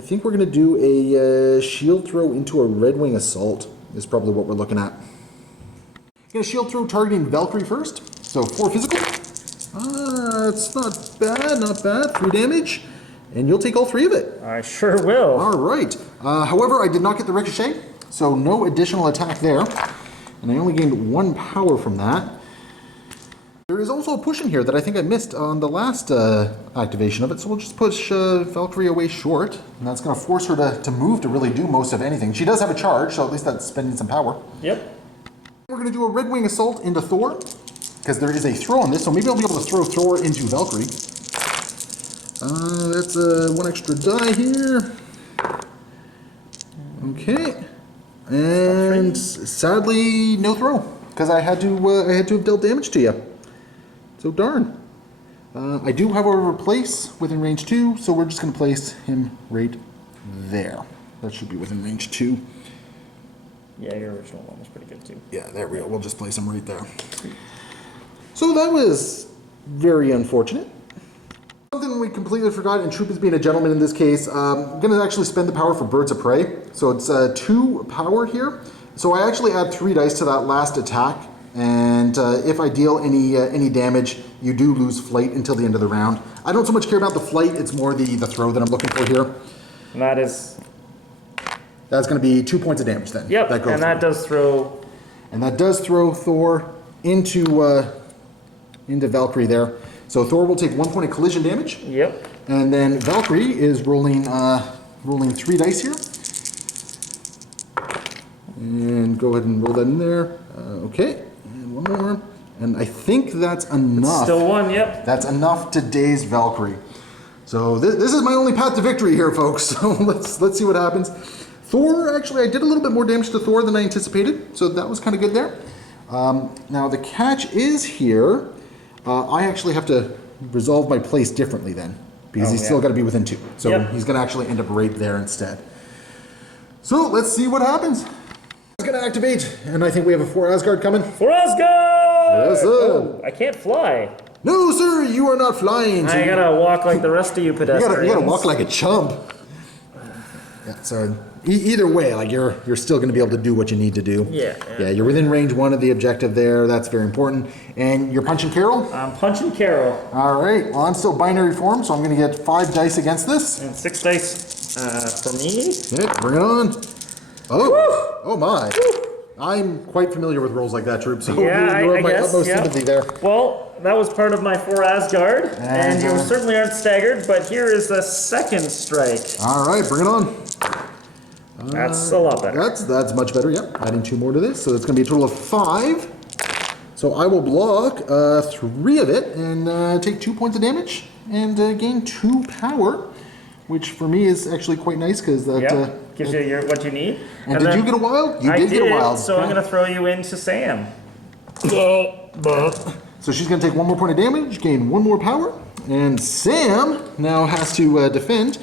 think we're going to do a shield throw into a Red Wing Assault, is probably what we're looking at. Going to shield throw targeting Valkyrie first. So 4 physical. It's not bad, 3 damage. And you'll take all 3 of it. I sure will. All right. However, I did not get the ricochet, so no additional attack there. And I only gained 1 power from that. There is also a push in here that I think I missed on the last activation of it, so we'll just push Valkyrie away short. And that's going to force her to move to really do most of anything. She does have a charge, so at least that's spending some power. Yep. We're going to do a Red Wing Assault into Thor, because there is a throw on this, so maybe I'll be able to throw Thor into Valkyrie. That's 1 extra die here. Okay. And sadly, no throw, because I had to have dealt damage to you. So darn. I do, however, place within range 2, so we're just going to place him right there. That should be within range 2. Yeah, your original one was pretty good too. Yeah, there we go. We'll just place him right there. So that was very unfortunate. Something we completely forgot, and Troop is being a gentleman in this case. I'm going to actually spend the power for Birds of Prey. So it's 2 power here. So I actually add 3 dice to that last attack. And if I deal any damage, you do lose flight until the end of the round. I don't so much care about the flight, it's more the throw that I'm looking for here. And that is... That's going to be 2 points of damage then. Yep, that goes and that does throw... And that does throw Thor into Valkyrie there. So Thor will take 1 point of collision damage. Yep. And then Valkyrie is rolling 3 dice here. And go ahead and roll that in there. Okay, and 1 more. And I think that's enough. Still 1, yep. That's enough to daze Valkyrie. So this is my only path to victory here, folks. So let's see what happens. Thor, actually, I did a little bit more damage to Thor than I anticipated, so that was kind of good there. Now the catch is here. I actually have to resolve my place differently then, because he's still got to be within 2. So he's going to actually end up right there instead. So let's see what happens. It's going to activate, and I think we have a 4 Asgard coming. 4 Asgard! Yes, sir. Oh, I can't fly. No, sir, you are not flying. So I gotta walk like the rest of you pedestrians. You gotta walk like a chump. Yeah, so either way, like you're still going to be able to do what you need to do. Yeah. You're within range 1 of the objective there. That's very important. And you're punching Carol? I'm punching Carol. All right. Well, I'm still binary form, so I'm going to get 5 dice against this. And 6 dice for me. Yeah, bring it on. Oh, oh my. Woo. I'm quite familiar with rolls like that, Troop, so Yeah, you have my guess, utmost sympathy there. Well, that was part of my 4 Asgard, and you certainly aren't staggered, but here is the 2nd strike. All right, bring it on. That's a lot better. That's much better, yep. Adding 2 more to this, so it's going to be a total of 5. So I will block 3 of it and take 2 points of damage and gain 2 power, which for me is actually quite nice because that gives you what you need. And did you get a wild? You did get a wild. So I'm going to throw you into Sam. So she's going to take 1 more point of damage, gain 1 more power, and Sam now has to defend.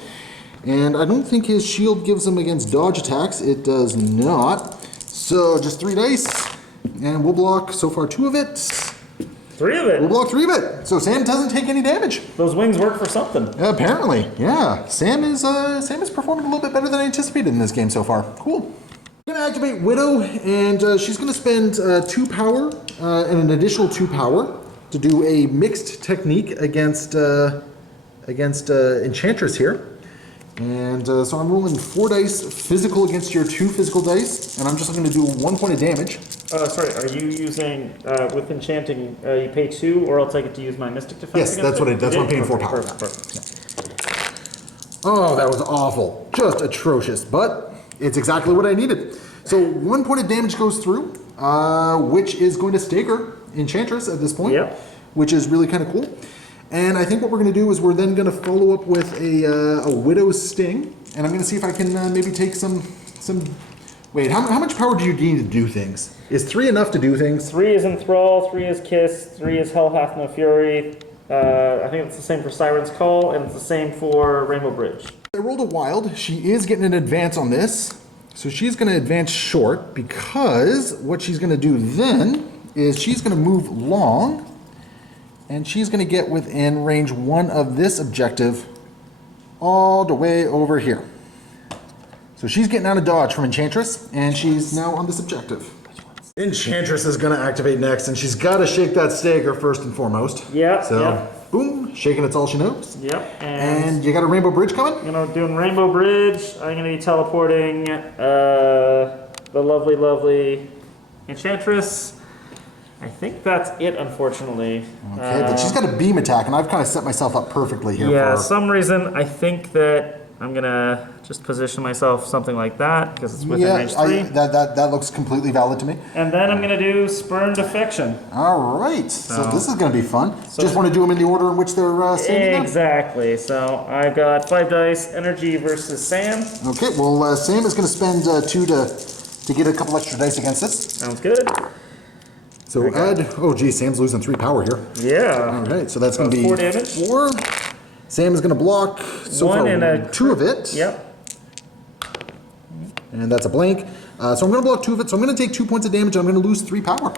And I don't think his shield gives him against dodge attacks. It does not. So just 3 dice, and we'll block so far 2 of it. 3 of it. We'll block 3 of it. So Sam doesn't take any damage. Those wings work for something. Apparently, yeah. Sam is performing a little bit better than I anticipated in this game so far. Cool. I'm gonna activate Widow, and she's gonna spend 2 power and an additional 2 power to do a mixed technique against Enchantress here. And so I'm rolling 4 dice physical against your 2 physical dice, and I'm just gonna do 1 point of damage. Sorry, are you using with enchanting? You pay 2, or else I get to use my Mystic Defense. Yes, that's what I'm paying 4 power. Oh, that was awful, just atrocious, but it's exactly what I needed. So 1 point of damage goes through, which is going to stagger Enchantress at this point, which is really kind of cool. And I think what we're going to do is we're then going to follow up with a Widow's Sting, and I'm going to see if I can maybe take some. Wait, how much power do you need to do things? Is 3 enough to do things? 3 is Enthrall, 3 is Kiss, 3 is Hell Hath No Fury. I think it's the same for Siren's Call, and it's the same for Rainbow Bridge. I rolled a wild. She is getting an advance on this. So she's going to advance short, because what she's going to do then is she's going to move long, and she's going to get within range 1 of this objective all the way over here. So she's getting out of dodge from Enchantress, and she's now on this objective. Enchantress is going to activate next, and she's got to shake that stagger first and foremost. Yeah. So, boom, shaking it's all she knows. Yep. And you got a Rainbow Bridge coming? You know, doing Rainbow Bridge. I'm going to be teleporting the lovely, lovely Enchantress. I think that's it, unfortunately. Okay, but she's got a beam attack, and I've kind of set myself up perfectly here. Yeah, some reason I think that I'm gonna just position myself something like that because it's within range 3. That looks completely valid to me. And then I'm gonna do Spurned Affection. All right, so this is gonna be fun. Just want to do them in the order in which they're standing. Exactly. So I've got 5 dice, Energy versus Sam. Okay, well Sam is gonna spend 2 to get a couple extra dice against this. Sounds good. So add. Oh geez, Sam's losing 3 power here. Yeah. All right, so that's gonna be 4 damage. 4. Sam is going to block so 1 far and 2 of it. Yep. And that's a blank. So I'm going to block 2 of it. So I'm going to take 2 points of damage. I'm going to lose 3 power.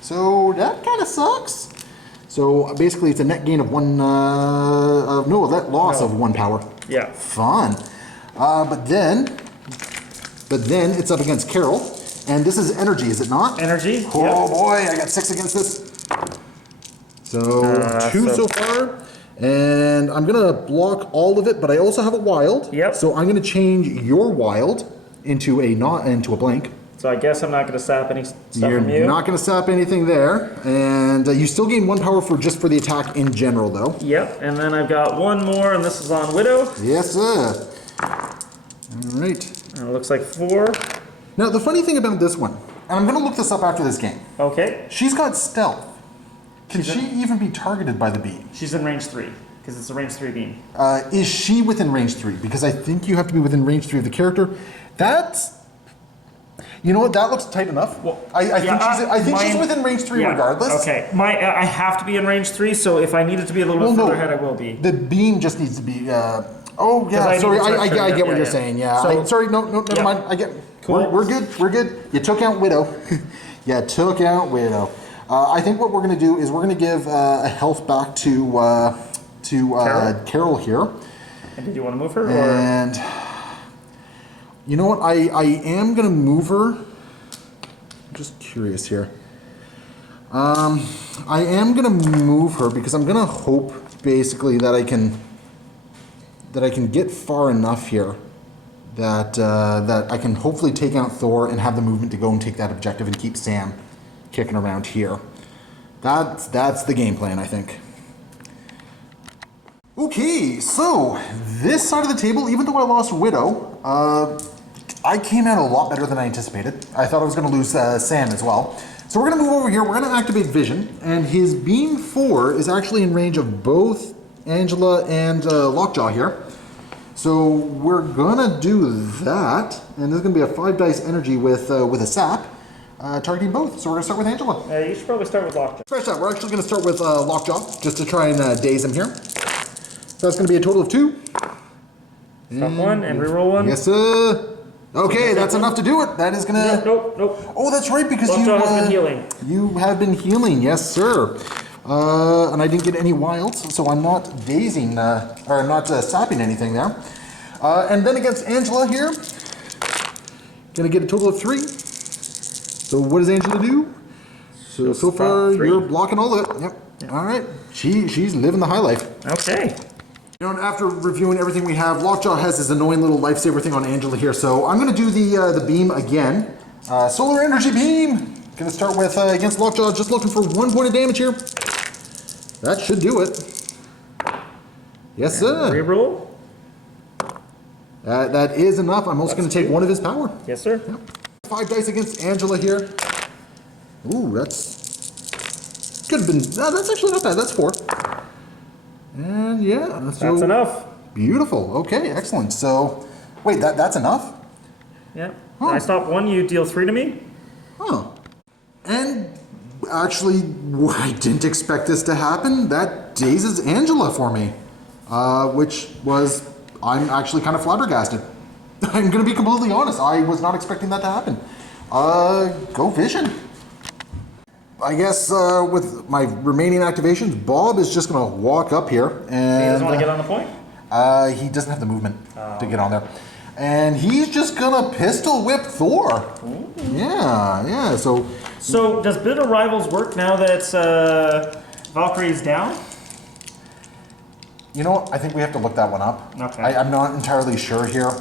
So that kind of sucks. So basically, it's a net gain of 1. Net loss of 1 power. Yeah. Fun. But then it's up against Carol, and this is energy, is it not? Energy. Oh boy, I got 6 against this. So 2 so far. And I'm gonna block all of it, but I also have a wild. Yep. So I'm gonna change your wild into a blank. So I guess I'm not gonna sap any stuff You're from you. not gonna sap anything there, and you still gain 1 power for the attack in general, though. Yep. And then I've got 1 more, and this is on Widow. Yes, sir. All right. And it looks like 4. Now the funny thing about this one, and I'm gonna look this up after this game. Okay. She's got stealth. Can she even be targeted by the beam? She's in range 3 because it's a range 3 beam. Is she within range 3? Because I think you have to be within range 3 of the character. That's, you know what? That looks tight enough. Well, I think she's within range 3 regardless. Okay, I have to be in range 3, so if I needed to be a little bit further ahead, I will be. The beam just needs to be. Oh yeah, sorry. I get what you're saying. Yeah. So, sorry. No. Never mind. I get. Cool. We're good. We're good. You took out Widow. You took out Widow. I think what we're going to do is we're going to give a health back to Carol here. And did you want to move her? And you know what? I am going to move her. I'm just curious here. I am going to move her because I'm going to hope basically that I can get far enough here that I can hopefully take out Thor and have the movement to go and take that objective and keep Sam kicking around here. That's the game plan, I think. Okay, so this side of the table, even though I lost Widow, I came out a lot better than I anticipated. I thought I was going to lose Sam as well. So we're going to move over here. We're going to activate Vision, and his Beam 4 is actually in range of both Angela and Lockjaw here. So we're going to do that, and this is going to be a 5 dice energy with a sap. targeting both. So we're going to start with Angela. You should probably start with Lockjaw. Scratch that. We're actually going to start with Lockjaw, just to try and daze him here. So that's going to be a total of 2. Stop one and reroll one. Yes, sir. Okay, that's enough to do it. That is going to... Nope. Oh, that's right, because Lockjaw has been healing. You have been healing, yes, sir. And I didn't get any wilds, so I'm not dazing, or not sapping anything there. And then against Angela here, gonna get a total of 3. So what does Angela do? So far, 3. you're blocking all of it. Yep. All right. She's living the high life. Okay. You know, and after reviewing everything we have, Lockjaw has this annoying little lifesaver thing on Angela here, so I'm gonna do the beam again. Solar energy beam. Gonna start with against Lockjaw, just looking for 1 point of damage here. That should do it. Yes, sir. Reroll. That is enough. I'm also going to take 1 of his power. Yes, sir. Yep. 5 dice against Angela here. Ooh, that's... Could have been... No, that's actually not bad. That's 4. And yeah. So, that's enough. Beautiful. Okay, excellent. So, wait, that's enough? Yep. Huh. I stop 1, you deal 3 to me. Huh. And actually, I didn't expect this to happen. That dazes Angela for me. Which was... I'm actually kind of flabbergasted. I'm going to be completely honest. I was not expecting that to happen. Go Vision. I guess with my remaining activations, Bob is just going to walk up here. And He doesn't want to get on the point? He doesn't have the movement to get on there. And he's just going to pistol whip Thor. Ooh. Yeah. So does Bitter Rivals work now that Valkyrie's down? You know what? I think we have to look that one up. Okay. I'm not entirely sure here.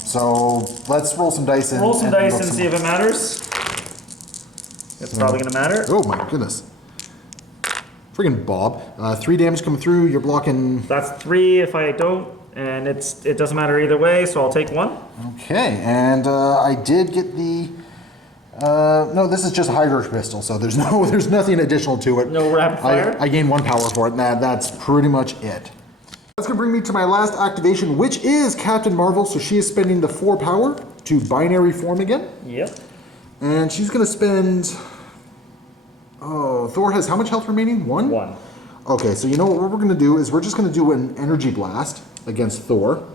So let's roll some dice and roll some dice and some... see if it matters. It's probably going to matter. Oh my goodness. Friggin' Bob. 3 damage coming through. You're blocking... That's 3 if I don't, and it doesn't matter either way, so I'll take 1. Okay, and I did get the... no, this is just a Hydro Pistol, so there's nothing additional to it. No rapid fire? I gained 1 power for it, and that's pretty much it. That's going to bring me to my last activation, which is Captain Marvel. So she is spending the 4 power to binary form again. Yep. And she's going to spend... Oh, Thor has how much health remaining? 1? 1. Okay, so you know what we're going to do is we're just going to do an energy blast against Thor.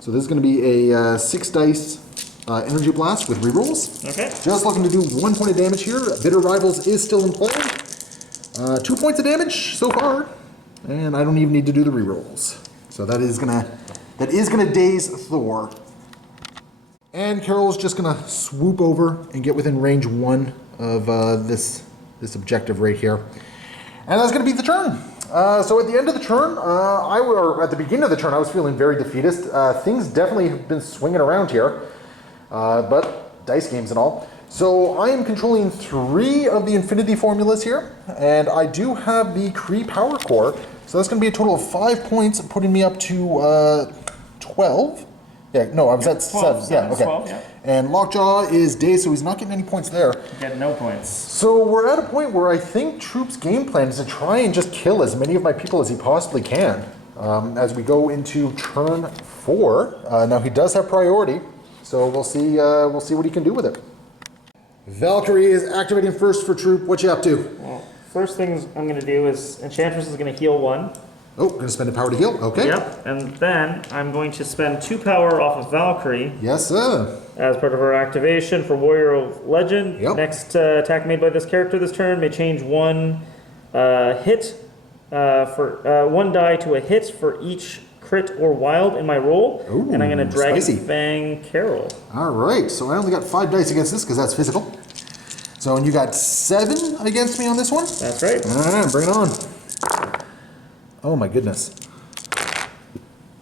So this is going to be a 6 dice energy blast with rerolls. Okay. Just looking to do 1 point of damage here. Bitter Rivals is still in play. 2 points of damage so far, and I don't even need to do the rerolls. So that is gonna daze Thor. And Carol's just gonna swoop over and get within range 1 of this objective right here, and that's gonna be the turn. So at the end of the turn, or at the beginning of the turn, I was feeling very defeatist. Things definitely have been swinging around here, but dice games and all. So I am controlling 3 of the Infinity Formulas here, and I do have the Kree Power Core. So that's going to be a total of 5 points, putting me up to 12. Yeah, no, I was at 7. Yeah, okay. 12, yeah. And Lockjaw is dazed, so he's not getting any points there. Get no points. So we're at a point where I think Troop's game plan is to try and just kill as many of my people as he possibly can as we go into turn 4. Now he does have priority, so we'll see what he can do with it. Valkyrie is activating first for Troop. What you up to? Well, first things I'm going to do is Enchantress is going to heal 1. Oh, going to spend a power to heal. Okay. Yep, and then I'm going to spend 2 power off of Valkyrie. Yes, sir. As part of her activation for Warrior of Legend. Yep. Next attack made by this character this turn may change 1 hit for 1 die to a hit for each crit or wild in my roll. Ooh, and I'm going to Dragon spicy. Fang Carol. All right, so I only got 5 dice against this because that's physical. So, and you got 7 against me on this one? That's right. All right, bring it on. Oh my goodness.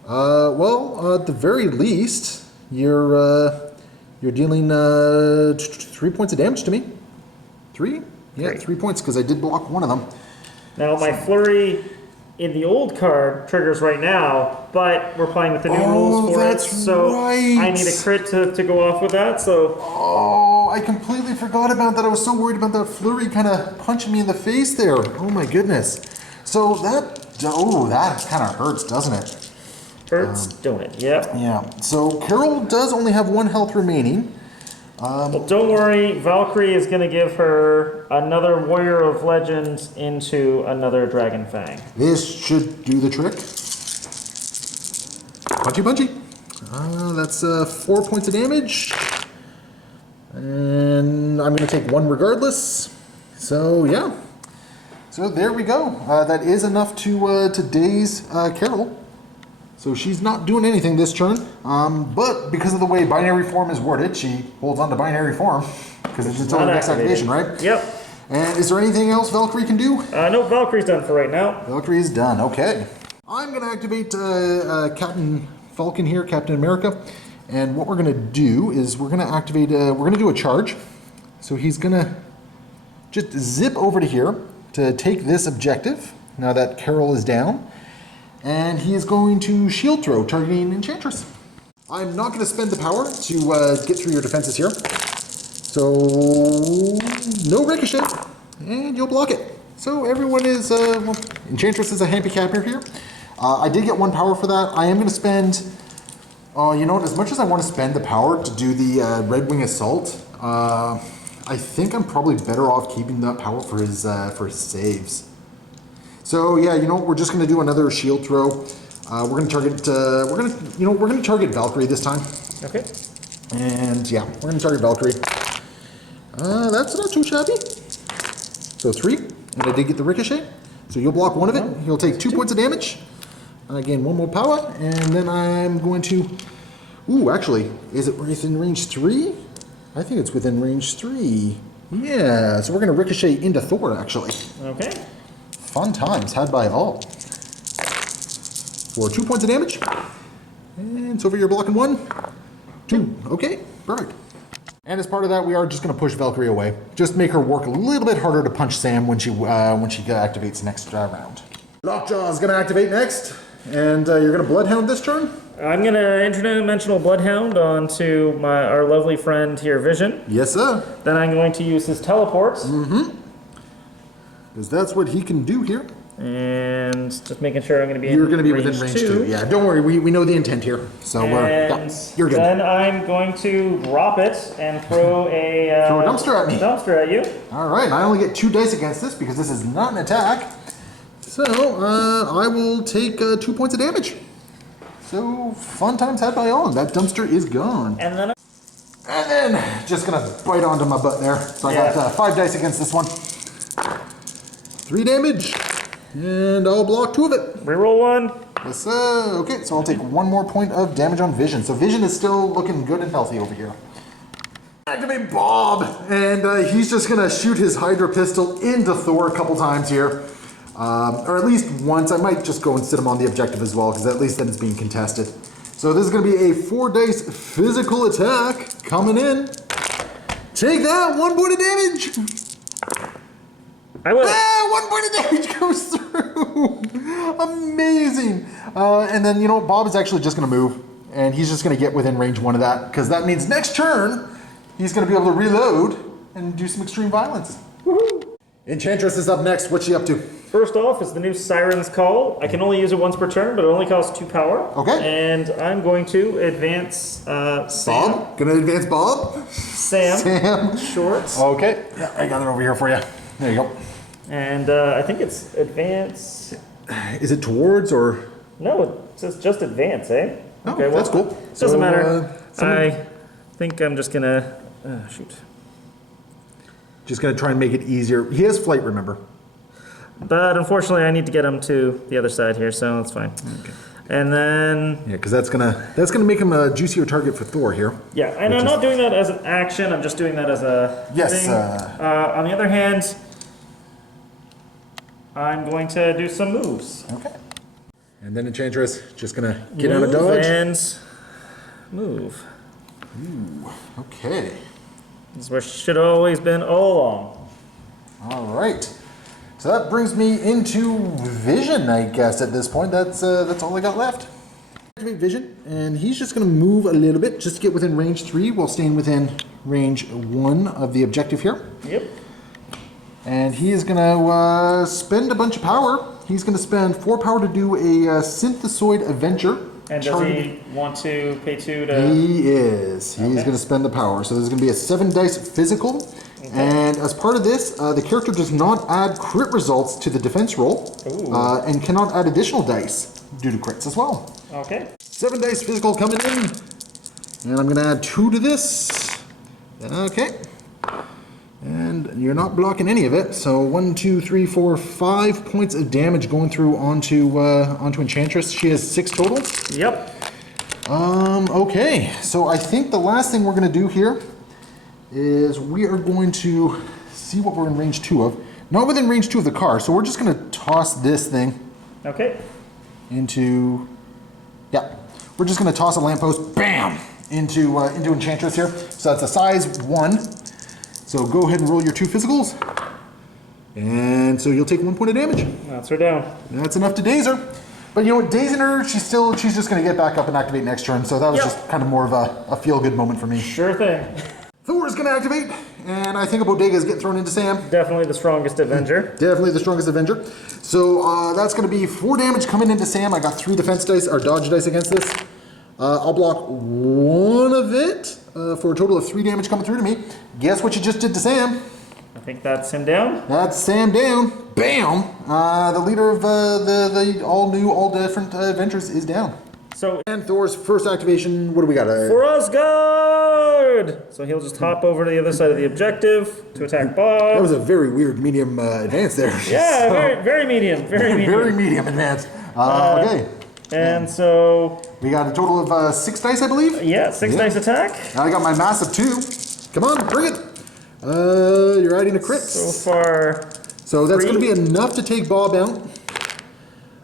Well, at the very least, you're dealing 3 points of damage to me. 3? Yeah, Great. 3 points because I did block 1 of them. Now my flurry in the old card triggers right now, but we're playing with the new rules for it, so right. I need a crit to go off with that. So Oh, I completely forgot about that. I was so worried about that flurry kind of punching me in the face there. Oh my goodness. So that kind of hurts, doesn't it? hurts, don't it? Yep. Yeah. So Carol does only have 1 health remaining. Well, don't worry. Valkyrie is going to give her another Warrior of Legends into another Dragon Fang. This should do the trick. Punchy punchy. That's 4 points of damage. And I'm going to take 1 regardless. So, yeah. So there we go. That is enough to daze Carol. So she's not doing anything this turn. But because of the way binary form is worded, she holds on to binary form. Because it's until the next activation, right? Yep. And is there anything else Valkyrie can do? No, Valkyrie's done for right now. Valkyrie is done. Okay. I'm going to activate Captain Falcon here, Captain America. And what we're going to do is we're going to activate, we're going to do a charge. So he's going to just zip over to here to take this objective, now that Carol is down. And he is going to shield throw, targeting Enchantress. I'm not going to spend the power to get through your defenses here. So, no ricochet, and you'll block it. So everyone is, well, Enchantress is a handicapper here. I did get 1 power for that. I am going to spend, you know what, as much as I want to spend the power to do the Red Wing Assault, I think I'm probably better off keeping that power for his saves. So yeah, you know what, we're just going to do another shield throw. We're going to target, we're going to target Valkyrie this time. Okay. And yeah, we're going to target Valkyrie. That's not too shabby. So 3, and I did get the ricochet. So you'll block 1 of it. You'll take 2 points of damage. I gain 1 more power, and then I'm going to... Ooh, actually, is it within range 3? I think it's within range 3. Yeah, so we're going to ricochet into Thor, actually. Okay. Fun times had by all. For 2 points of damage. And so for you're blocking 1. 2. Okay, perfect. And as part of that, we are just going to push Valkyrie away. Just make her work a little bit harder to punch Sam when she activates next round. Lockjaw is going to activate next. And you're going to Bloodhound this turn? I'm going to interdimensional Bloodhound onto our lovely friend here, Vision. Yes, sir. Then I'm going to use his teleports. Mm-hmm. Because that's what he can do here. And just making sure I'm going to be You're going to be within range 2. Yeah, don't worry. We know the intent here. So yeah, you're good. Then I'm going to drop it and throw a... throw a dumpster at me. Dumpster at you. All right. I only get 2 dice against this because this is not an attack. So I will take 2 points of damage. So fun times had by all. That dumpster is gone. And then just going to bite onto my butt there. So I got 5 dice against this one. 3 damage. And I'll block 2 of it. Reroll 1. Yes, sir. Okay, so I'll take 1 more point of damage on Vision. So Vision is still looking good and healthy over here. Activate Bob, and he's just gonna shoot his Hydra pistol into Thor a couple times here. Or at least once. I might just go and sit him on the objective as well, because at least then it's being contested. So this is gonna be a 4 dice physical attack coming in. Take that, 1 point of damage. I will. 1 point of damage goes through. Amazing. And then, you know, Bob is actually just going to move. And he's just going to get within range 1 of that. Because that means next turn, he's going to be able to reload and do some extreme violence. Woohoo! Enchantress is up next. What's she up to? First off is the new Siren's Call. I can only use it once per turn, but it only costs 2 power. Okay. And I'm going to advance Sam. Bob? Gonna advance Bob? Sam. Shorts. Okay. Yeah, I got it over here for you. There you go. And I think it's advance. Is it towards or? No, it says just advance, eh? Oh, okay, well, that's cool. Doesn't matter. I think I'm just gonna shoot. Just gonna try and make it easier. He has flight, remember? But unfortunately, I need to get him to the other side here, so that's fine. Okay. And then yeah, because that's gonna make him a juicier target for Thor here. Yeah, and I'm not doing that as an action. I'm just doing that as a yes. thing. On the other hand, I'm going to do some moves. Okay. And then Enchantress just gonna get out of dodge and move. Ooh. Okay. This is where she should have always been all along. All right. So that brings me into Vision, I guess, at this point. That's all I got left. Activate Vision, and he's just going to move a little bit just to get within range 3 while staying within range 1 of the objective here. Yep. And he is going to spend a bunch of power. He's going to spend 4 power to do a Synthesoid Avenger. And does he want to pay 2 to... He is. He's Okay. going to spend the power. So there's going to be a 7 dice physical. And as part of this, the character does not add crit results to the defense roll. And cannot add additional dice due to crits as well. Okay. 7 dice physical coming in. And I'm going to add 2 to this. Okay. And you're not blocking any of it. So 1, 2, 3, 4, 5 points of damage going through onto Enchantress. She has 6 total. Yep. Okay. So I think the last thing we're going to do here is we are going to see what we're in range 2 of. Not within range 2 of the car. So we're just going to toss this thing. Okay. Into, yeah. We're just going to toss a lamppost, bam, into Enchantress here. So that's a size 1. So go ahead and roll your 2 physicals. And so you'll take 1 point of damage. That's her down. That's enough to daze her. But you know what, dazing her, she's just going to get back up and activate next turn. So that was just kind of more of a feel-good moment for me. Sure thing. Thor is going to activate. And I think a Bodega is getting thrown into Sam. Definitely the strongest Avenger. Definitely the strongest Avenger. So that's going to be 4 damage coming into Sam. I got 3 defense dice, or dodge dice against this. I'll block 1 of it for a total of 3 damage coming through to me. Guess what you just did to Sam? I think that's him down. That's Sam down. Bam! The leader of the all-new, all-different Avengers is down. So, And Thor's first activation, what do we got? for Asgard! So he'll just hop over to the other side of the objective to attack Bob. That was a very weird medium advance there. Yeah, very medium. Very medium. Very medium advance. Okay. And so, We got a total of 6 dice, I believe. yeah, 6 dice attack. I got my massive 2. Come on, bring it. You're adding a crit. So far, So that's 3. going to be enough to take Bob out.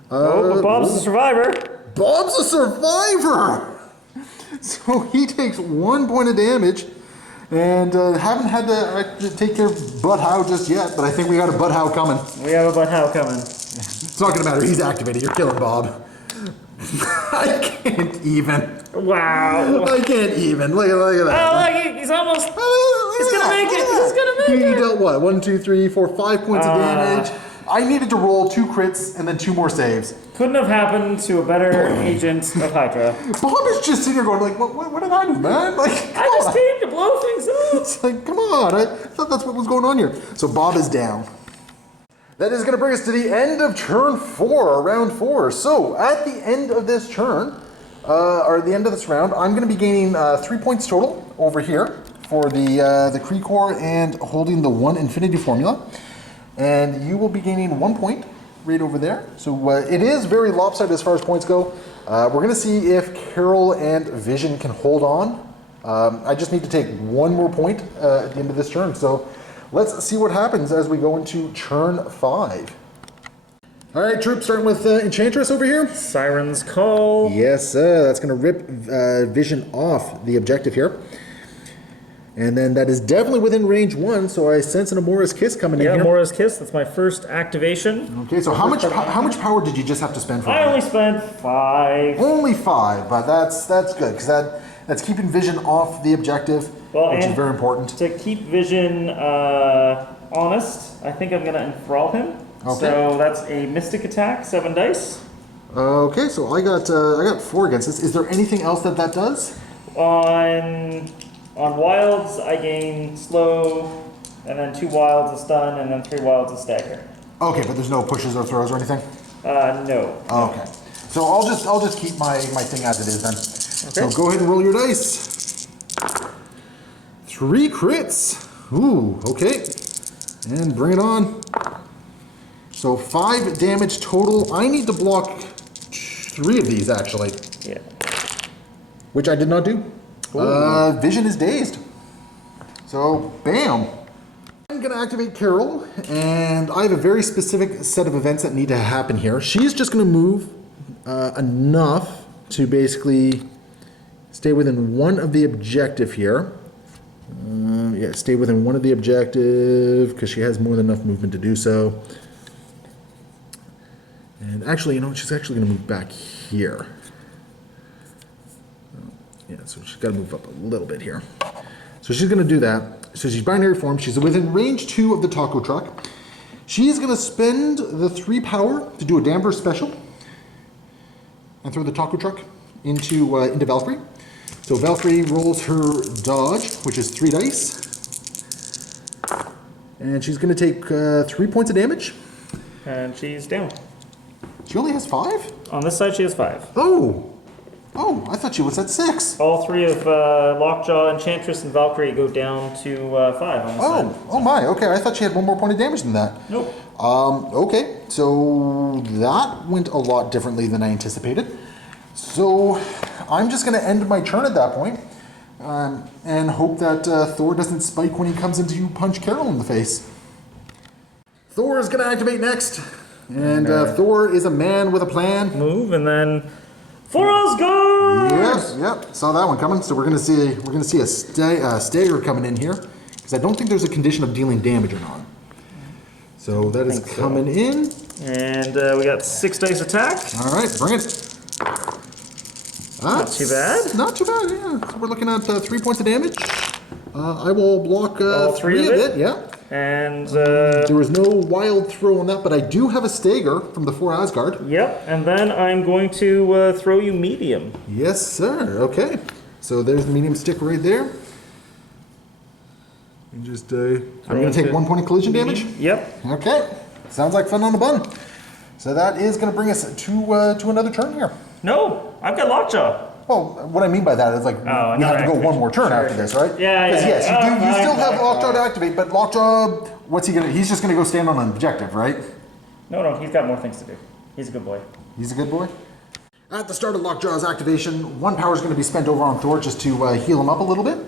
but Bob's the survivor. Bob's a survivor! So he takes 1 point of damage. And haven't had to take care of Bud Howe just yet, but I think we got a Bud Howe coming. We have a Bud Howe coming. It's not going to matter. He's activated. You're killing Bob. I can't even. Wow. I can't even. Look at that. Oh, look, he's almost. He's gonna make it. He's gonna make He it. dealt what? 1, 2, 3, 4, 5 points of damage. I needed to roll 2 crits and then 2 more saves. Couldn't have happened to a better agent of Hydra. Bob is just sitting there going like, what did I do, man? Like, I just came to blow things up. It's like, come on. I thought that's what was going on here. So Bob is down. That is going to bring us to the end of turn 4, or round 4. So at the end of this turn, or the end of this round, I'm going to be gaining 3 points total over here for the Kree Core and holding the 1 Infinity Formula. And you will be gaining 1 point right over there. So it is very lopsided as far as points go. We're going to see if Carol and Vision can hold on. I just need to take 1 more point at the end of this turn. So let's see what happens as we go into turn 5. All right, troops, starting with Enchantress over here. Siren's Call. Yes, that's going to rip Vision off the objective here. And then that is definitely within range 1, so I sense an Amora's Kiss coming in here. Yeah, Mora's Kiss. That's my first activation. Okay, so how much power did you just have to spend for I that? only spent 5. Only 5, but that's good, because that's keeping Vision off the objective, which is very important. To keep Vision honest, I think I'm going to enthrall him. Okay. So that's a Mystic attack, 7 dice. Okay, so I got 4 against this. Is there anything else that does? On wilds, I gain slow, and then 2 wilds of stun, and then 3 wilds of stagger. Okay, but there's no pushes or throws or anything? No. Okay. So I'll just keep my thing as it is then. Okay. So go ahead and roll your dice. 3 crits. Ooh, okay. And bring it on. So 5 damage total. I need to block 3 of these actually. Yeah. Which I did not do. Vision is dazed. So, bam. I'm going to activate Carol, and I have a very specific set of events that need to happen here. She's just going to move enough to basically stay within 1 of the objective here. Yeah, stay within 1 of the objective, because she has more than enough movement to do so. And actually, you know, she's actually going to move back here. Yeah, so she's got to move up a little bit here. So she's going to do that. So she's binary form. She's within range 2 of the taco truck. She's going to spend the 3 power to do a Danvers special and throw the taco truck into Valkyrie. So Valkyrie rolls her dodge, which is 3 dice. And she's going to take 3 points of damage. And she's down. She only has 5? On this side, she has 5. Oh! Oh, I thought she was at 6. All 3 of Lockjaw, Enchantress, and Valkyrie go down to 5 on this side. Oh my, okay, I thought she had 1 more point of damage than that. Nope. Okay, so that went a lot differently than I anticipated. So I'm just going to end my turn at that point, and hope that Thor doesn't spike when he comes into you punch Carol in the face. Thor is going to activate next, and Thor is a man with a plan. Move, and then for Asgard! Yes, yep, saw that one coming. So we're going to see a stagger coming in here, because I don't think there's a condition of dealing damage or not. So that is coming in. And we got 6 dice attack. All right, bring it. Not too bad. Not too bad, yeah. So we're looking at 3 points of damage. I will block All 3 of it, yeah. And there was no wild throw on that, but I do have a stagger from the 4 Asgard. Yep, and then I'm going to throw you medium. Yes, sir. Okay. So there's the medium stick right there. And just, I'm going to take 1 point of collision damage. Yep. Okay. Sounds like fun on the bun. So that is going to bring us to another turn here. No, I've got Lockjaw. Well, what I mean by that is like we have to go 1 more turn after this, right? Yeah. Because yes, you still have Lockjaw to activate, but Lockjaw, what's he gonna? He's just gonna go stand on an objective, right? No, he's got more things to do. He's a good boy. He's a good boy. At the start of Lockjaw's activation, 1 power is going to be spent over on Thor just to heal him up a little bit,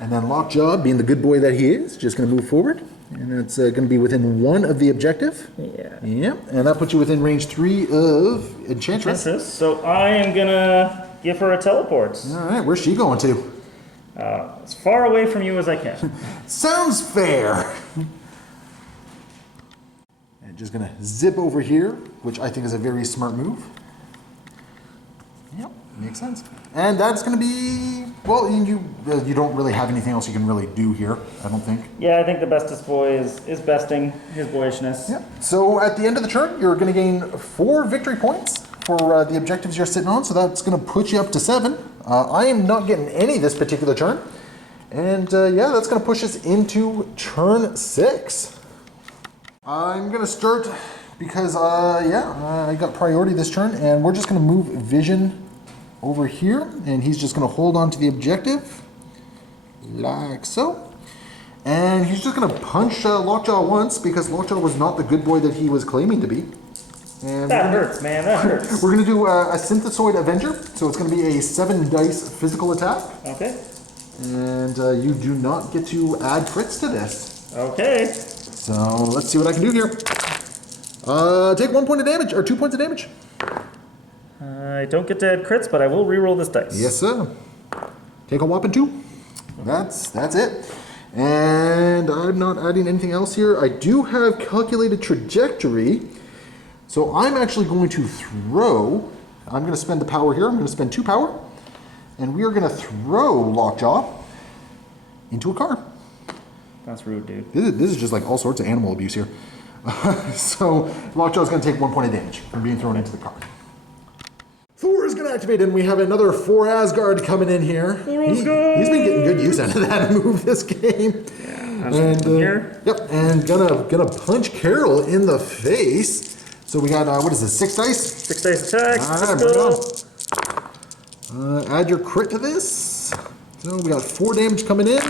and then Lockjaw, being the good boy that he is, just going to move forward, and it's going to be within 1 of the objective. Yeah. Yep, and that puts you within range 3 of Enchantress. So I am gonna give her a teleport. All right, where's she going to? As far away from you as I can. Sounds fair. And just gonna zip over here, which I think is a very smart move. Yep, makes sense. And that's gonna be, well, you don't really have anything else you can really do here, I don't think. Yeah, I think the bestest boy is besting his boyishness. Yep. So at the end of the turn, you're gonna gain 4 victory points for the objectives you're sitting on, so that's gonna put you up to 7. I am not getting any this particular turn. And yeah, that's gonna push us into turn 6. I'm gonna start because I got priority this turn, and we're just gonna move Vision over here, and he's just gonna hold on to the objective, like so. And he's just gonna punch Lockjaw once, because Lockjaw was not the good boy that he was claiming to be. And That hurts, man, that hurts. we're gonna do a Synthesoid Avenger, so it's gonna be a 7 dice physical attack. Okay. And you do not get to add crits to this. Okay. So let's see what I can do here. Take 1 point of damage, or 2 points of damage. I don't get to add crits, but I will reroll this dice. Yes, sir. Take a whopping 2. That's it. And I'm not adding anything else here. I do have calculated trajectory. So I'm actually going to throw, I'm going to spend the power here. I'm going to spend 2 power. And we are going to throw Lockjaw into a car. That's rude, dude. This is just like all sorts of animal abuse here. So Lockjaw is going to take 1 point of damage from being thrown into the car. Thor is going to activate, and we have another 4 Asgard coming in here. He's been getting good use out of that move this game. Yeah, and here. Yep, and gonna punch Carol in the face. So we got what is this? 6 dice. 6 dice attack. All right, bring it on. Add your crit to this. So we got 4 damage coming in.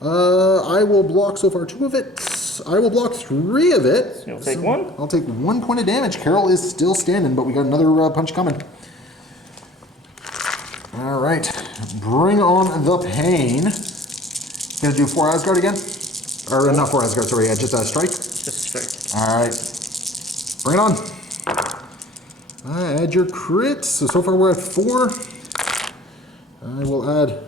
I will block so far 2 of it. I will block 3 of it. You'll take 1. I'll take 1 point of damage. Carol is still standing, but we got another punch coming. All right, bring on the pain. Gonna do 4 Asgard again? Or not 4 Asgard, sorry, just a strike? Just a strike. All right, bring it on. Add your crit. So far we're at 4. I will add,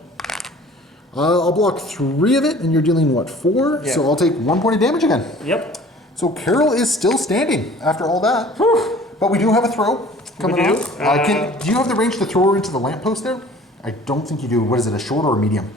I'll block 3 of it, and you're dealing what, 4? Yeah. So I'll take 1 point of damage again. Yep. So Carol is still standing after all that. Whew. But we do have a throw coming We do? on. Do you have the range to throw her into the lamppost there? I don't think you do. What is it, a short or a medium?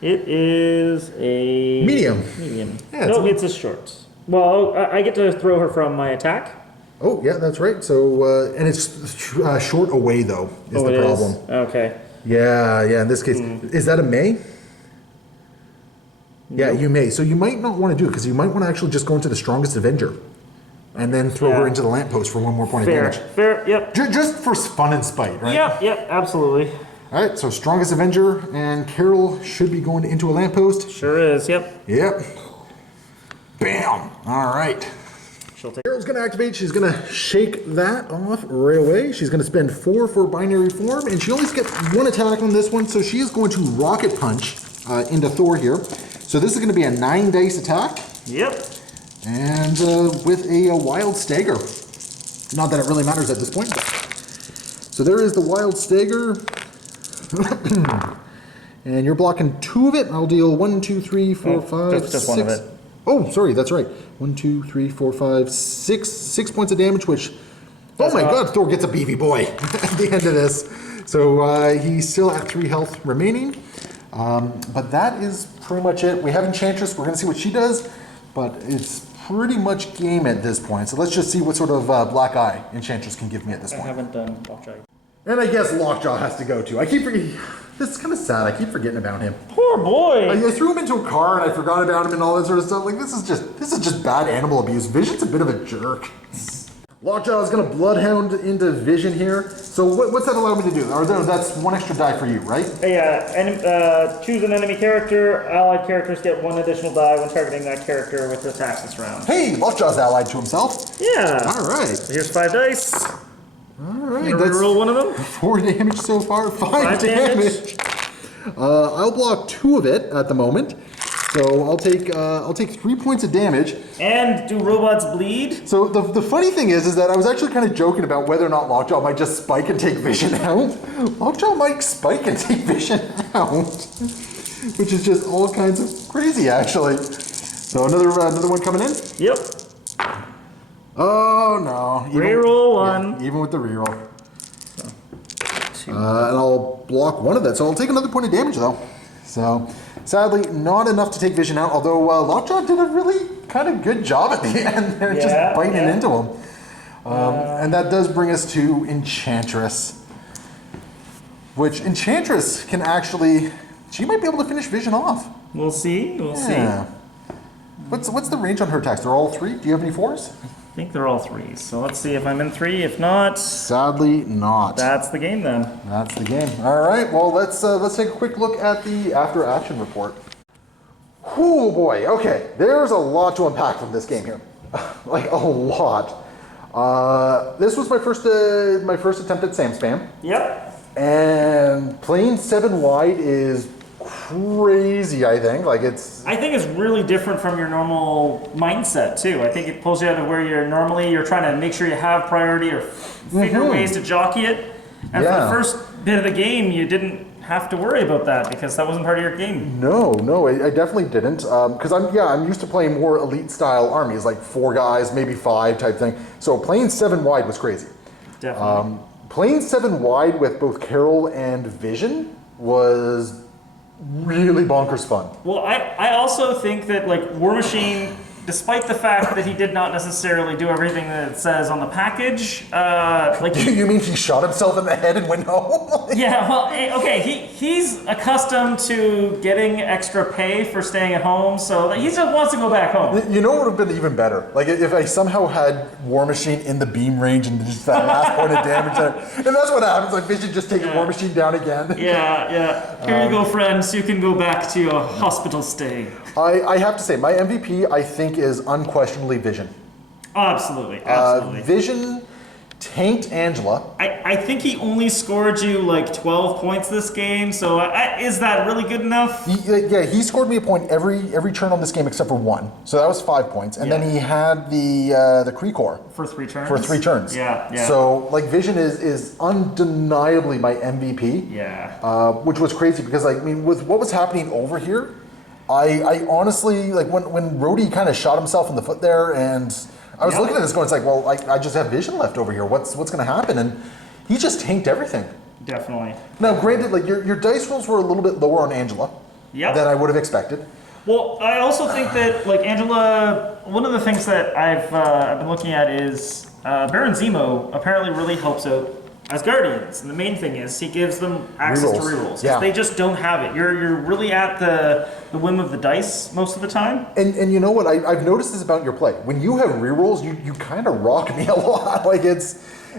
It is a... Medium. Medium. Yeah, no, it's a short. Well, I get to throw her from my attack. Oh, yeah, that's right. So, and it's short away, though, is the problem. Okay. Yeah, in this case. Is that a May? Yeah, you may. So you might not want to do it, because you might want to actually just go into the strongest Avenger. And then throw her into the lamppost for one more point of damage. Fair, yep. Just for fun and spite, right? Yep, absolutely. All right, so strongest Avenger, and Carol should be going into a lamppost. Sure is, yep. Yep. Bam! All right. Carol's going to activate. She's going to shake that off right away. She's going to spend 4 for binary form, and she only gets 1 attack on this one, so she is going to rocket punch into Thor here. So this is going to be a 9 dice attack. Yep. And with a wild stagger. Not that it really matters at this point. So there is the wild stagger. And you're blocking 2 of it. I'll deal 1, 2, 3, 4, 5, just 6. one of it. Oh, sorry, that's right. 1, 2, 3, 4, 5, 6. 6 points of damage, which... That's oh my god, Thor gets a beefy boy at the end of this. So he's still at 3 health remaining. But that is pretty much it. We have Enchantress. We're going to see what she does. But it's pretty much game at this point. So let's just see what sort of black eye Enchantress can give me at this point. I haven't done Lockjaw. And I guess Lockjaw has to go too. I keep forgetting. This is kind of sad. I keep forgetting about him. Poor boy. I threw him into a car and I forgot about him and all that sort of stuff. Like this is just bad animal abuse. Vision's a bit of a jerk. Lockjaw is going to Bloodhound into Vision here. So what's that allow me to do? Or that's 1 extra die for you, right? Yeah, choose an enemy character. Allied characters get 1 additional die when targeting that character with attacks this round. Hey, Lockjaw's allied to himself. Yeah. All right. So here's 5 dice. All right. You roll one of them. 4 damage so far. 5 damage. I'll block 2 of it at the moment. So I'll take 3 points of damage. And do robots bleed? So the funny thing is that I was actually kind of joking about whether or not Lockjaw might just spike and take Vision out. Lockjaw might spike and take Vision out, which is just all kinds of crazy, actually. So another one coming in. Yep. Oh no! Reroll 1. Yeah, even with the reroll. And I'll block 1 of that. So I'll take another point of damage though. So. Sadly, not enough to take Vision out, although Lockjaw did a really kind of good job at the end there, just biting into him. And that does bring us to Enchantress, which Enchantress can actually, she might be able to finish Vision off. We'll see, we'll see. What's the range on her attacks? They're all 3? Do you have any 4s? I think they're all 3s. So let's see if I'm in 3. If not, sadly not. That's the game then. That's the game. All right. Well, let's take a quick look at the after action report. Oh boy. Okay. There's a lot to unpack from this game here. Like a lot. This was my first attempt at Sam Spam. Yep. And playing 7 wide is crazy, I think. I think it's really different from your normal mindset too. I think it pulls you out of where you're trying to make sure you have priority or figure ways to jockey it. And for the first bit of the game, you didn't have to worry about that because that wasn't part of your game. No, I definitely didn't. Because I'm used to playing more elite style armies, like 4 guys, maybe 5 type thing. So playing 7 wide was crazy. Definitely. Playing 7 wide with both Carol and Vision was really bonkers fun. Well, I also think that like War Machine, despite the fact that he did not necessarily do everything that it says on the package, you mean he shot himself in the head and went home? Yeah, well, okay, he's accustomed to getting extra pay for staying at home, so he just wants to go back home. You know what would have been even better? Like if I somehow had War Machine in the beam range and just that last point of damage there. And that's what happens, like Vision just taking War Machine down again. Yeah. Here you go, friends, you can go back to your hospital stay. I have to say, my MVP, I think, is unquestionably Vision. Absolutely. Vision tanked Angela. I think he only scored you like 12 points this game, so is that really good enough? He scored me a point every turn on this game except for 1. So that was 5 points. And then he had the Kree For 3 turns? For 3 turns. Yeah. So, like, Vision is undeniably my MVP. Yeah. Which was crazy because, like, I mean, with what was happening over here, I honestly, like, when Rhodey kind of shot himself in the foot there, and I was looking at this going, it's like, well, I just have Vision left over here. What's going to happen? And he just tanked everything. Definitely. Now, granted, like, your dice rolls were a little bit lower on Angela than I would have expected. Well, I also think that, like, Angela, one of the things that I've been looking at is Baron Zemo apparently really helps out Asgardians, and the main thing is he gives them access to rerolls. Yeah. They just don't have it. You're really at the whim of the dice most of the time. And you know what? I've noticed this about your play. When you have rerolls, you kind of rock me a lot. Like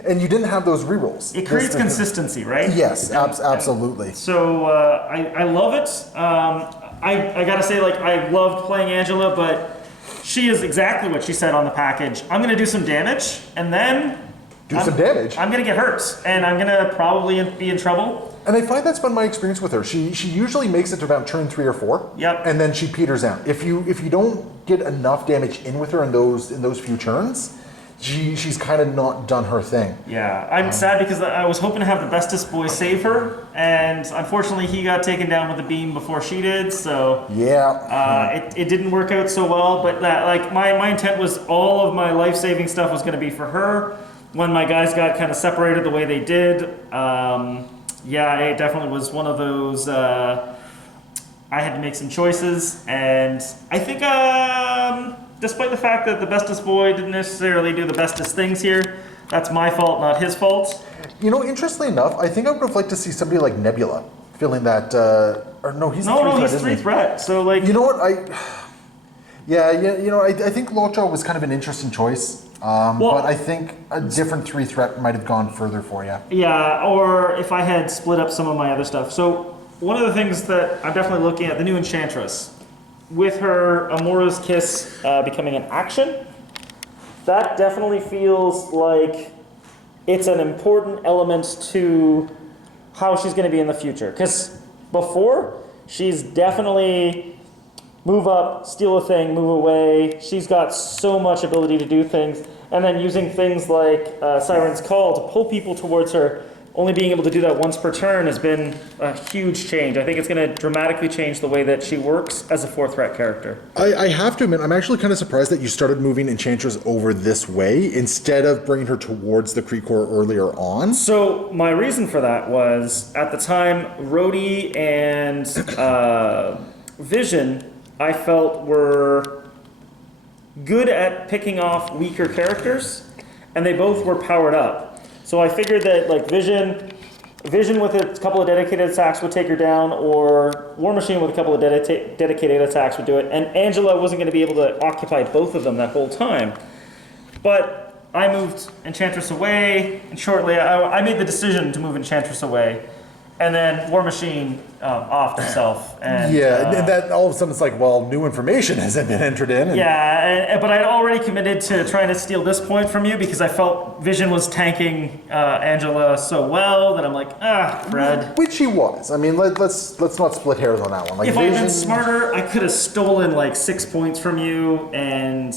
and you didn't have those rerolls. It creates consistency, right? Yes, absolutely. So I love it. I gotta say, like, I loved playing Angela, but she is exactly what she said on the package. I'm gonna do some damage, and then I'm gonna get hurt, and I'm gonna probably be in trouble. And I find that's been my experience with her. She usually makes it to about turn 3 or 4. Yep. And then she peters out. If you don't get enough damage in with her in those few turns, she's kind of not done her thing. Yeah, I'm sad because I was hoping to have the bestest boy save her, and unfortunately he got taken down with a beam before she did. So yeah, it didn't work out so well. But like my intent was all of my life saving stuff was going to be for her. When my guys got kind of separated the way they did, yeah, it definitely was one of those. I had to make some choices, and I think. Despite the fact that the bestest boy didn't necessarily do the bestest things here, that's my fault, not his fault. You know, interestingly enough, I think I would have liked to see somebody like Nebula filling that. Or no, he's he's 3 threat. So like, you know what, I think Lockjaw was kind of an interesting choice. But I think a different 3 threat might have gone further for you. Yeah, or if I had split up some of my other stuff. So one of the things that I'm definitely looking at, the new Enchantress. With her Amora's Kiss becoming an action, that definitely feels like it's an important element to how she's going to be in the future. Because before, she's definitely move up, steal a thing, move away. She's got so much ability to do things. And then using things like Siren's Call to pull people towards her. Only being able to do that once per turn has been a huge change. I think it's going to dramatically change the way that she works as a 4 threat character. I have to admit, I'm actually kind of surprised that you started moving Enchantress over this way instead of bringing her towards the Kree Corps earlier on. So my reason for that was, at the time, Rhodey and Vision, I felt were good at picking off weaker characters, and they both were powered up. So I figured that like Vision with a couple of dedicated attacks would take her down, or War Machine with a couple of dedicated attacks would do it. And Angela wasn't going to be able to occupy both of them that whole time. But I moved Enchantress away, and shortly I made the decision to move Enchantress away. And then War Machine offed himself. And, and that all of a sudden it's like, well, new information hasn't been entered in. But I'd already committed to trying to steal this point from you because I felt Vision was tanking Angela so well that I'm like, Fred. Which he was. I mean, let's not split hairs on that one. Like, if I'd been smarter, I could have stolen like 6 points from you and...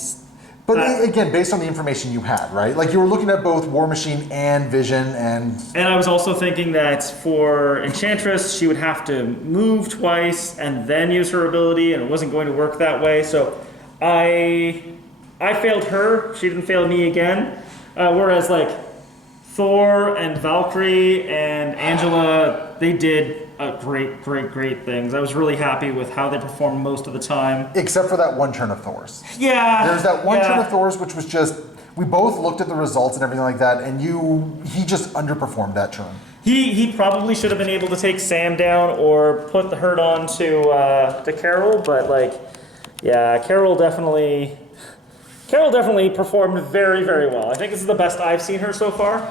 But again, based on the information you had, right? Like you were looking at both War Machine and Vision and I was also thinking that for Enchantress, she would have to move twice and then use her ability, and it wasn't going to work that way. So I failed her. She didn't fail me again. Whereas like Thor and Valkyrie and Angela, they did great things. I was really happy with how they performed most of the time. Except for that one turn of Thor's. Yeah. There's that one turn of Thor's, which was just, we both looked at the results and everything like that, and he just underperformed that turn. He probably should have been able to take Sam down or put the hurt on to Carol, but like, yeah, Carol definitely performed very, very well. I think this is the best I've seen her so far.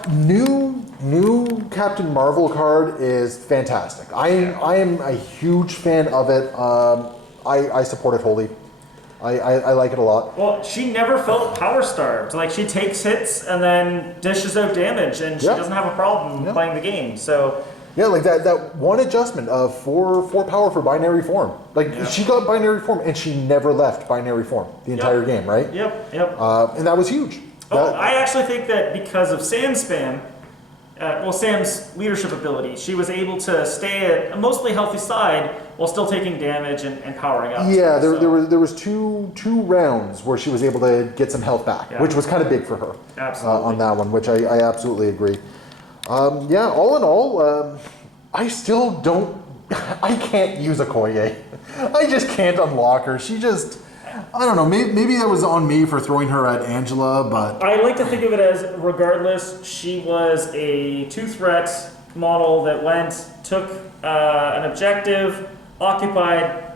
New Captain Marvel card is fantastic. I am a huge fan of it. I support it wholly. I like it a lot. Well, she never felt power starved. Like, she takes hits and then dishes out damage, and she doesn't have a problem playing the game. So yeah, like that one adjustment of 4 power for binary form. Like she got binary form and she never left binary form the entire game, right? Yep. And that was huge. I actually think that because of Sam's spam, Sam's leadership ability, she was able to stay at a mostly healthy side while still taking damage and powering up. Yeah, there was two rounds where she was able to get some health back, which was kind of big for her. Absolutely. On that one, which I absolutely agree. All in all, I still don't. I can't use Okoye. I just can't unlock her. She just. I don't know. Maybe that was on me for throwing her at Angela, but I like to think of it as, regardless, she was a 2-threat model that took an objective, occupied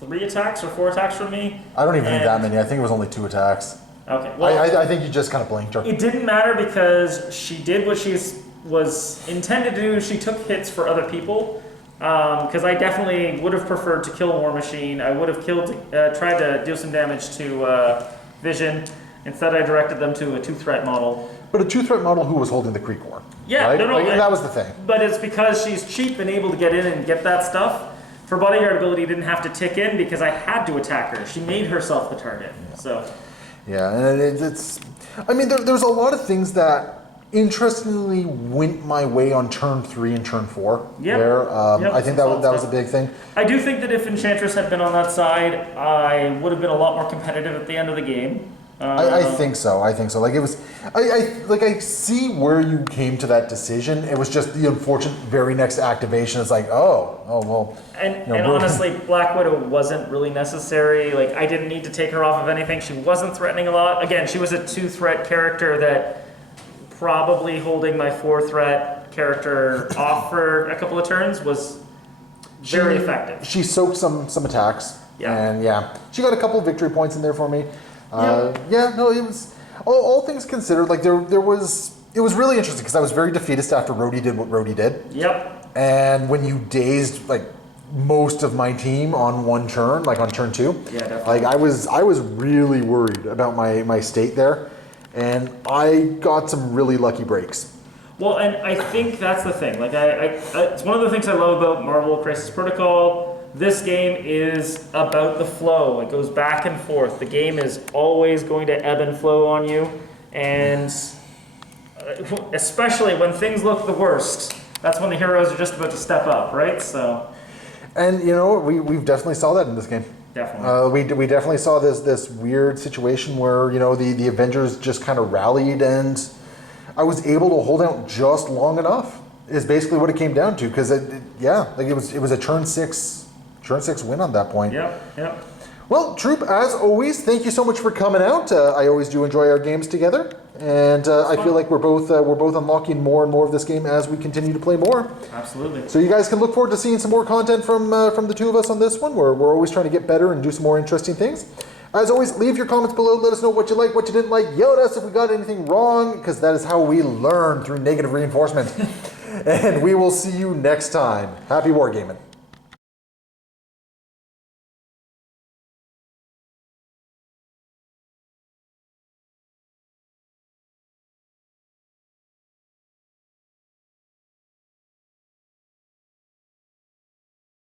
3 attacks or 4 attacks from me. I don't even need that many. I think it was only 2 attacks. Okay. Well, I think you just kind of blinked her. it didn't matter because she did what she was intended to do. She took hits for other people. Because I definitely would have preferred to kill War Machine. I would have tried to do some damage to Vision. Instead, I directed them to a 2-threat model. But a 2-threat model who was holding the Creek War. Yeah, right? no, that was the thing. But it's because she's cheap and able to get in and get that stuff. Her bodyguard ability didn't have to tick in because I had to attack her. She made herself the target. Yeah. So. Yeah, and it's. I mean, there's a lot of things that interestingly went my way on turn 3 and turn 4. Yep. There, Yep, I think that was a big thing. I do think that if Enchantress had been on that side, I would have been a lot more competitive at the end of the game. I think so. Like it was. I see where you came to that decision. It was just the unfortunate very next activation. It's like, oh well. And honestly, Black Widow wasn't really necessary. Like, I didn't need to take her off of anything. She wasn't threatening a lot. Again, she was a 2-threat character that probably holding my 4-threat character off for a couple of turns was very effective. She soaked some attacks. Yeah. And she got a couple of victory points in there for me. Yep. It was all things considered. Like it was really interesting because I was very defeatist after Rhodey did what Rhodey did. Yep. And when you dazed like most of my team on one turn, like on turn 2, yeah, definitely. like I was really worried about my state there, and I got some really lucky breaks. Well, and I think that's the thing. Like, it's one of the things I love about Marvel Crisis Protocol. This game is about the flow. It goes back and forth. The game is always going to ebb and flow on you, and especially when things look the worst, that's when the heroes are just about to step up, right? So, and we've definitely saw that in this game. Definitely. We definitely saw this weird situation where the Avengers just kind of rallied, and I was able to hold out just long enough. Is basically what it came down to, because it was a turn 6 win on that point. Yep. Well, Troop, as always, thank you so much for coming out. I always do enjoy our games together, and I feel like we're both unlocking more and more of this game as we continue to play more. Absolutely. So you guys can look forward to seeing some more content from the two of us on this one. We're always trying to get better and do some more interesting things. As always, leave your comments below. Let us know what you like, what you didn't like. Yell at us if we got anything wrong, because that is how we learn, through negative reinforcement. And we will see you next time. Happy wargaming.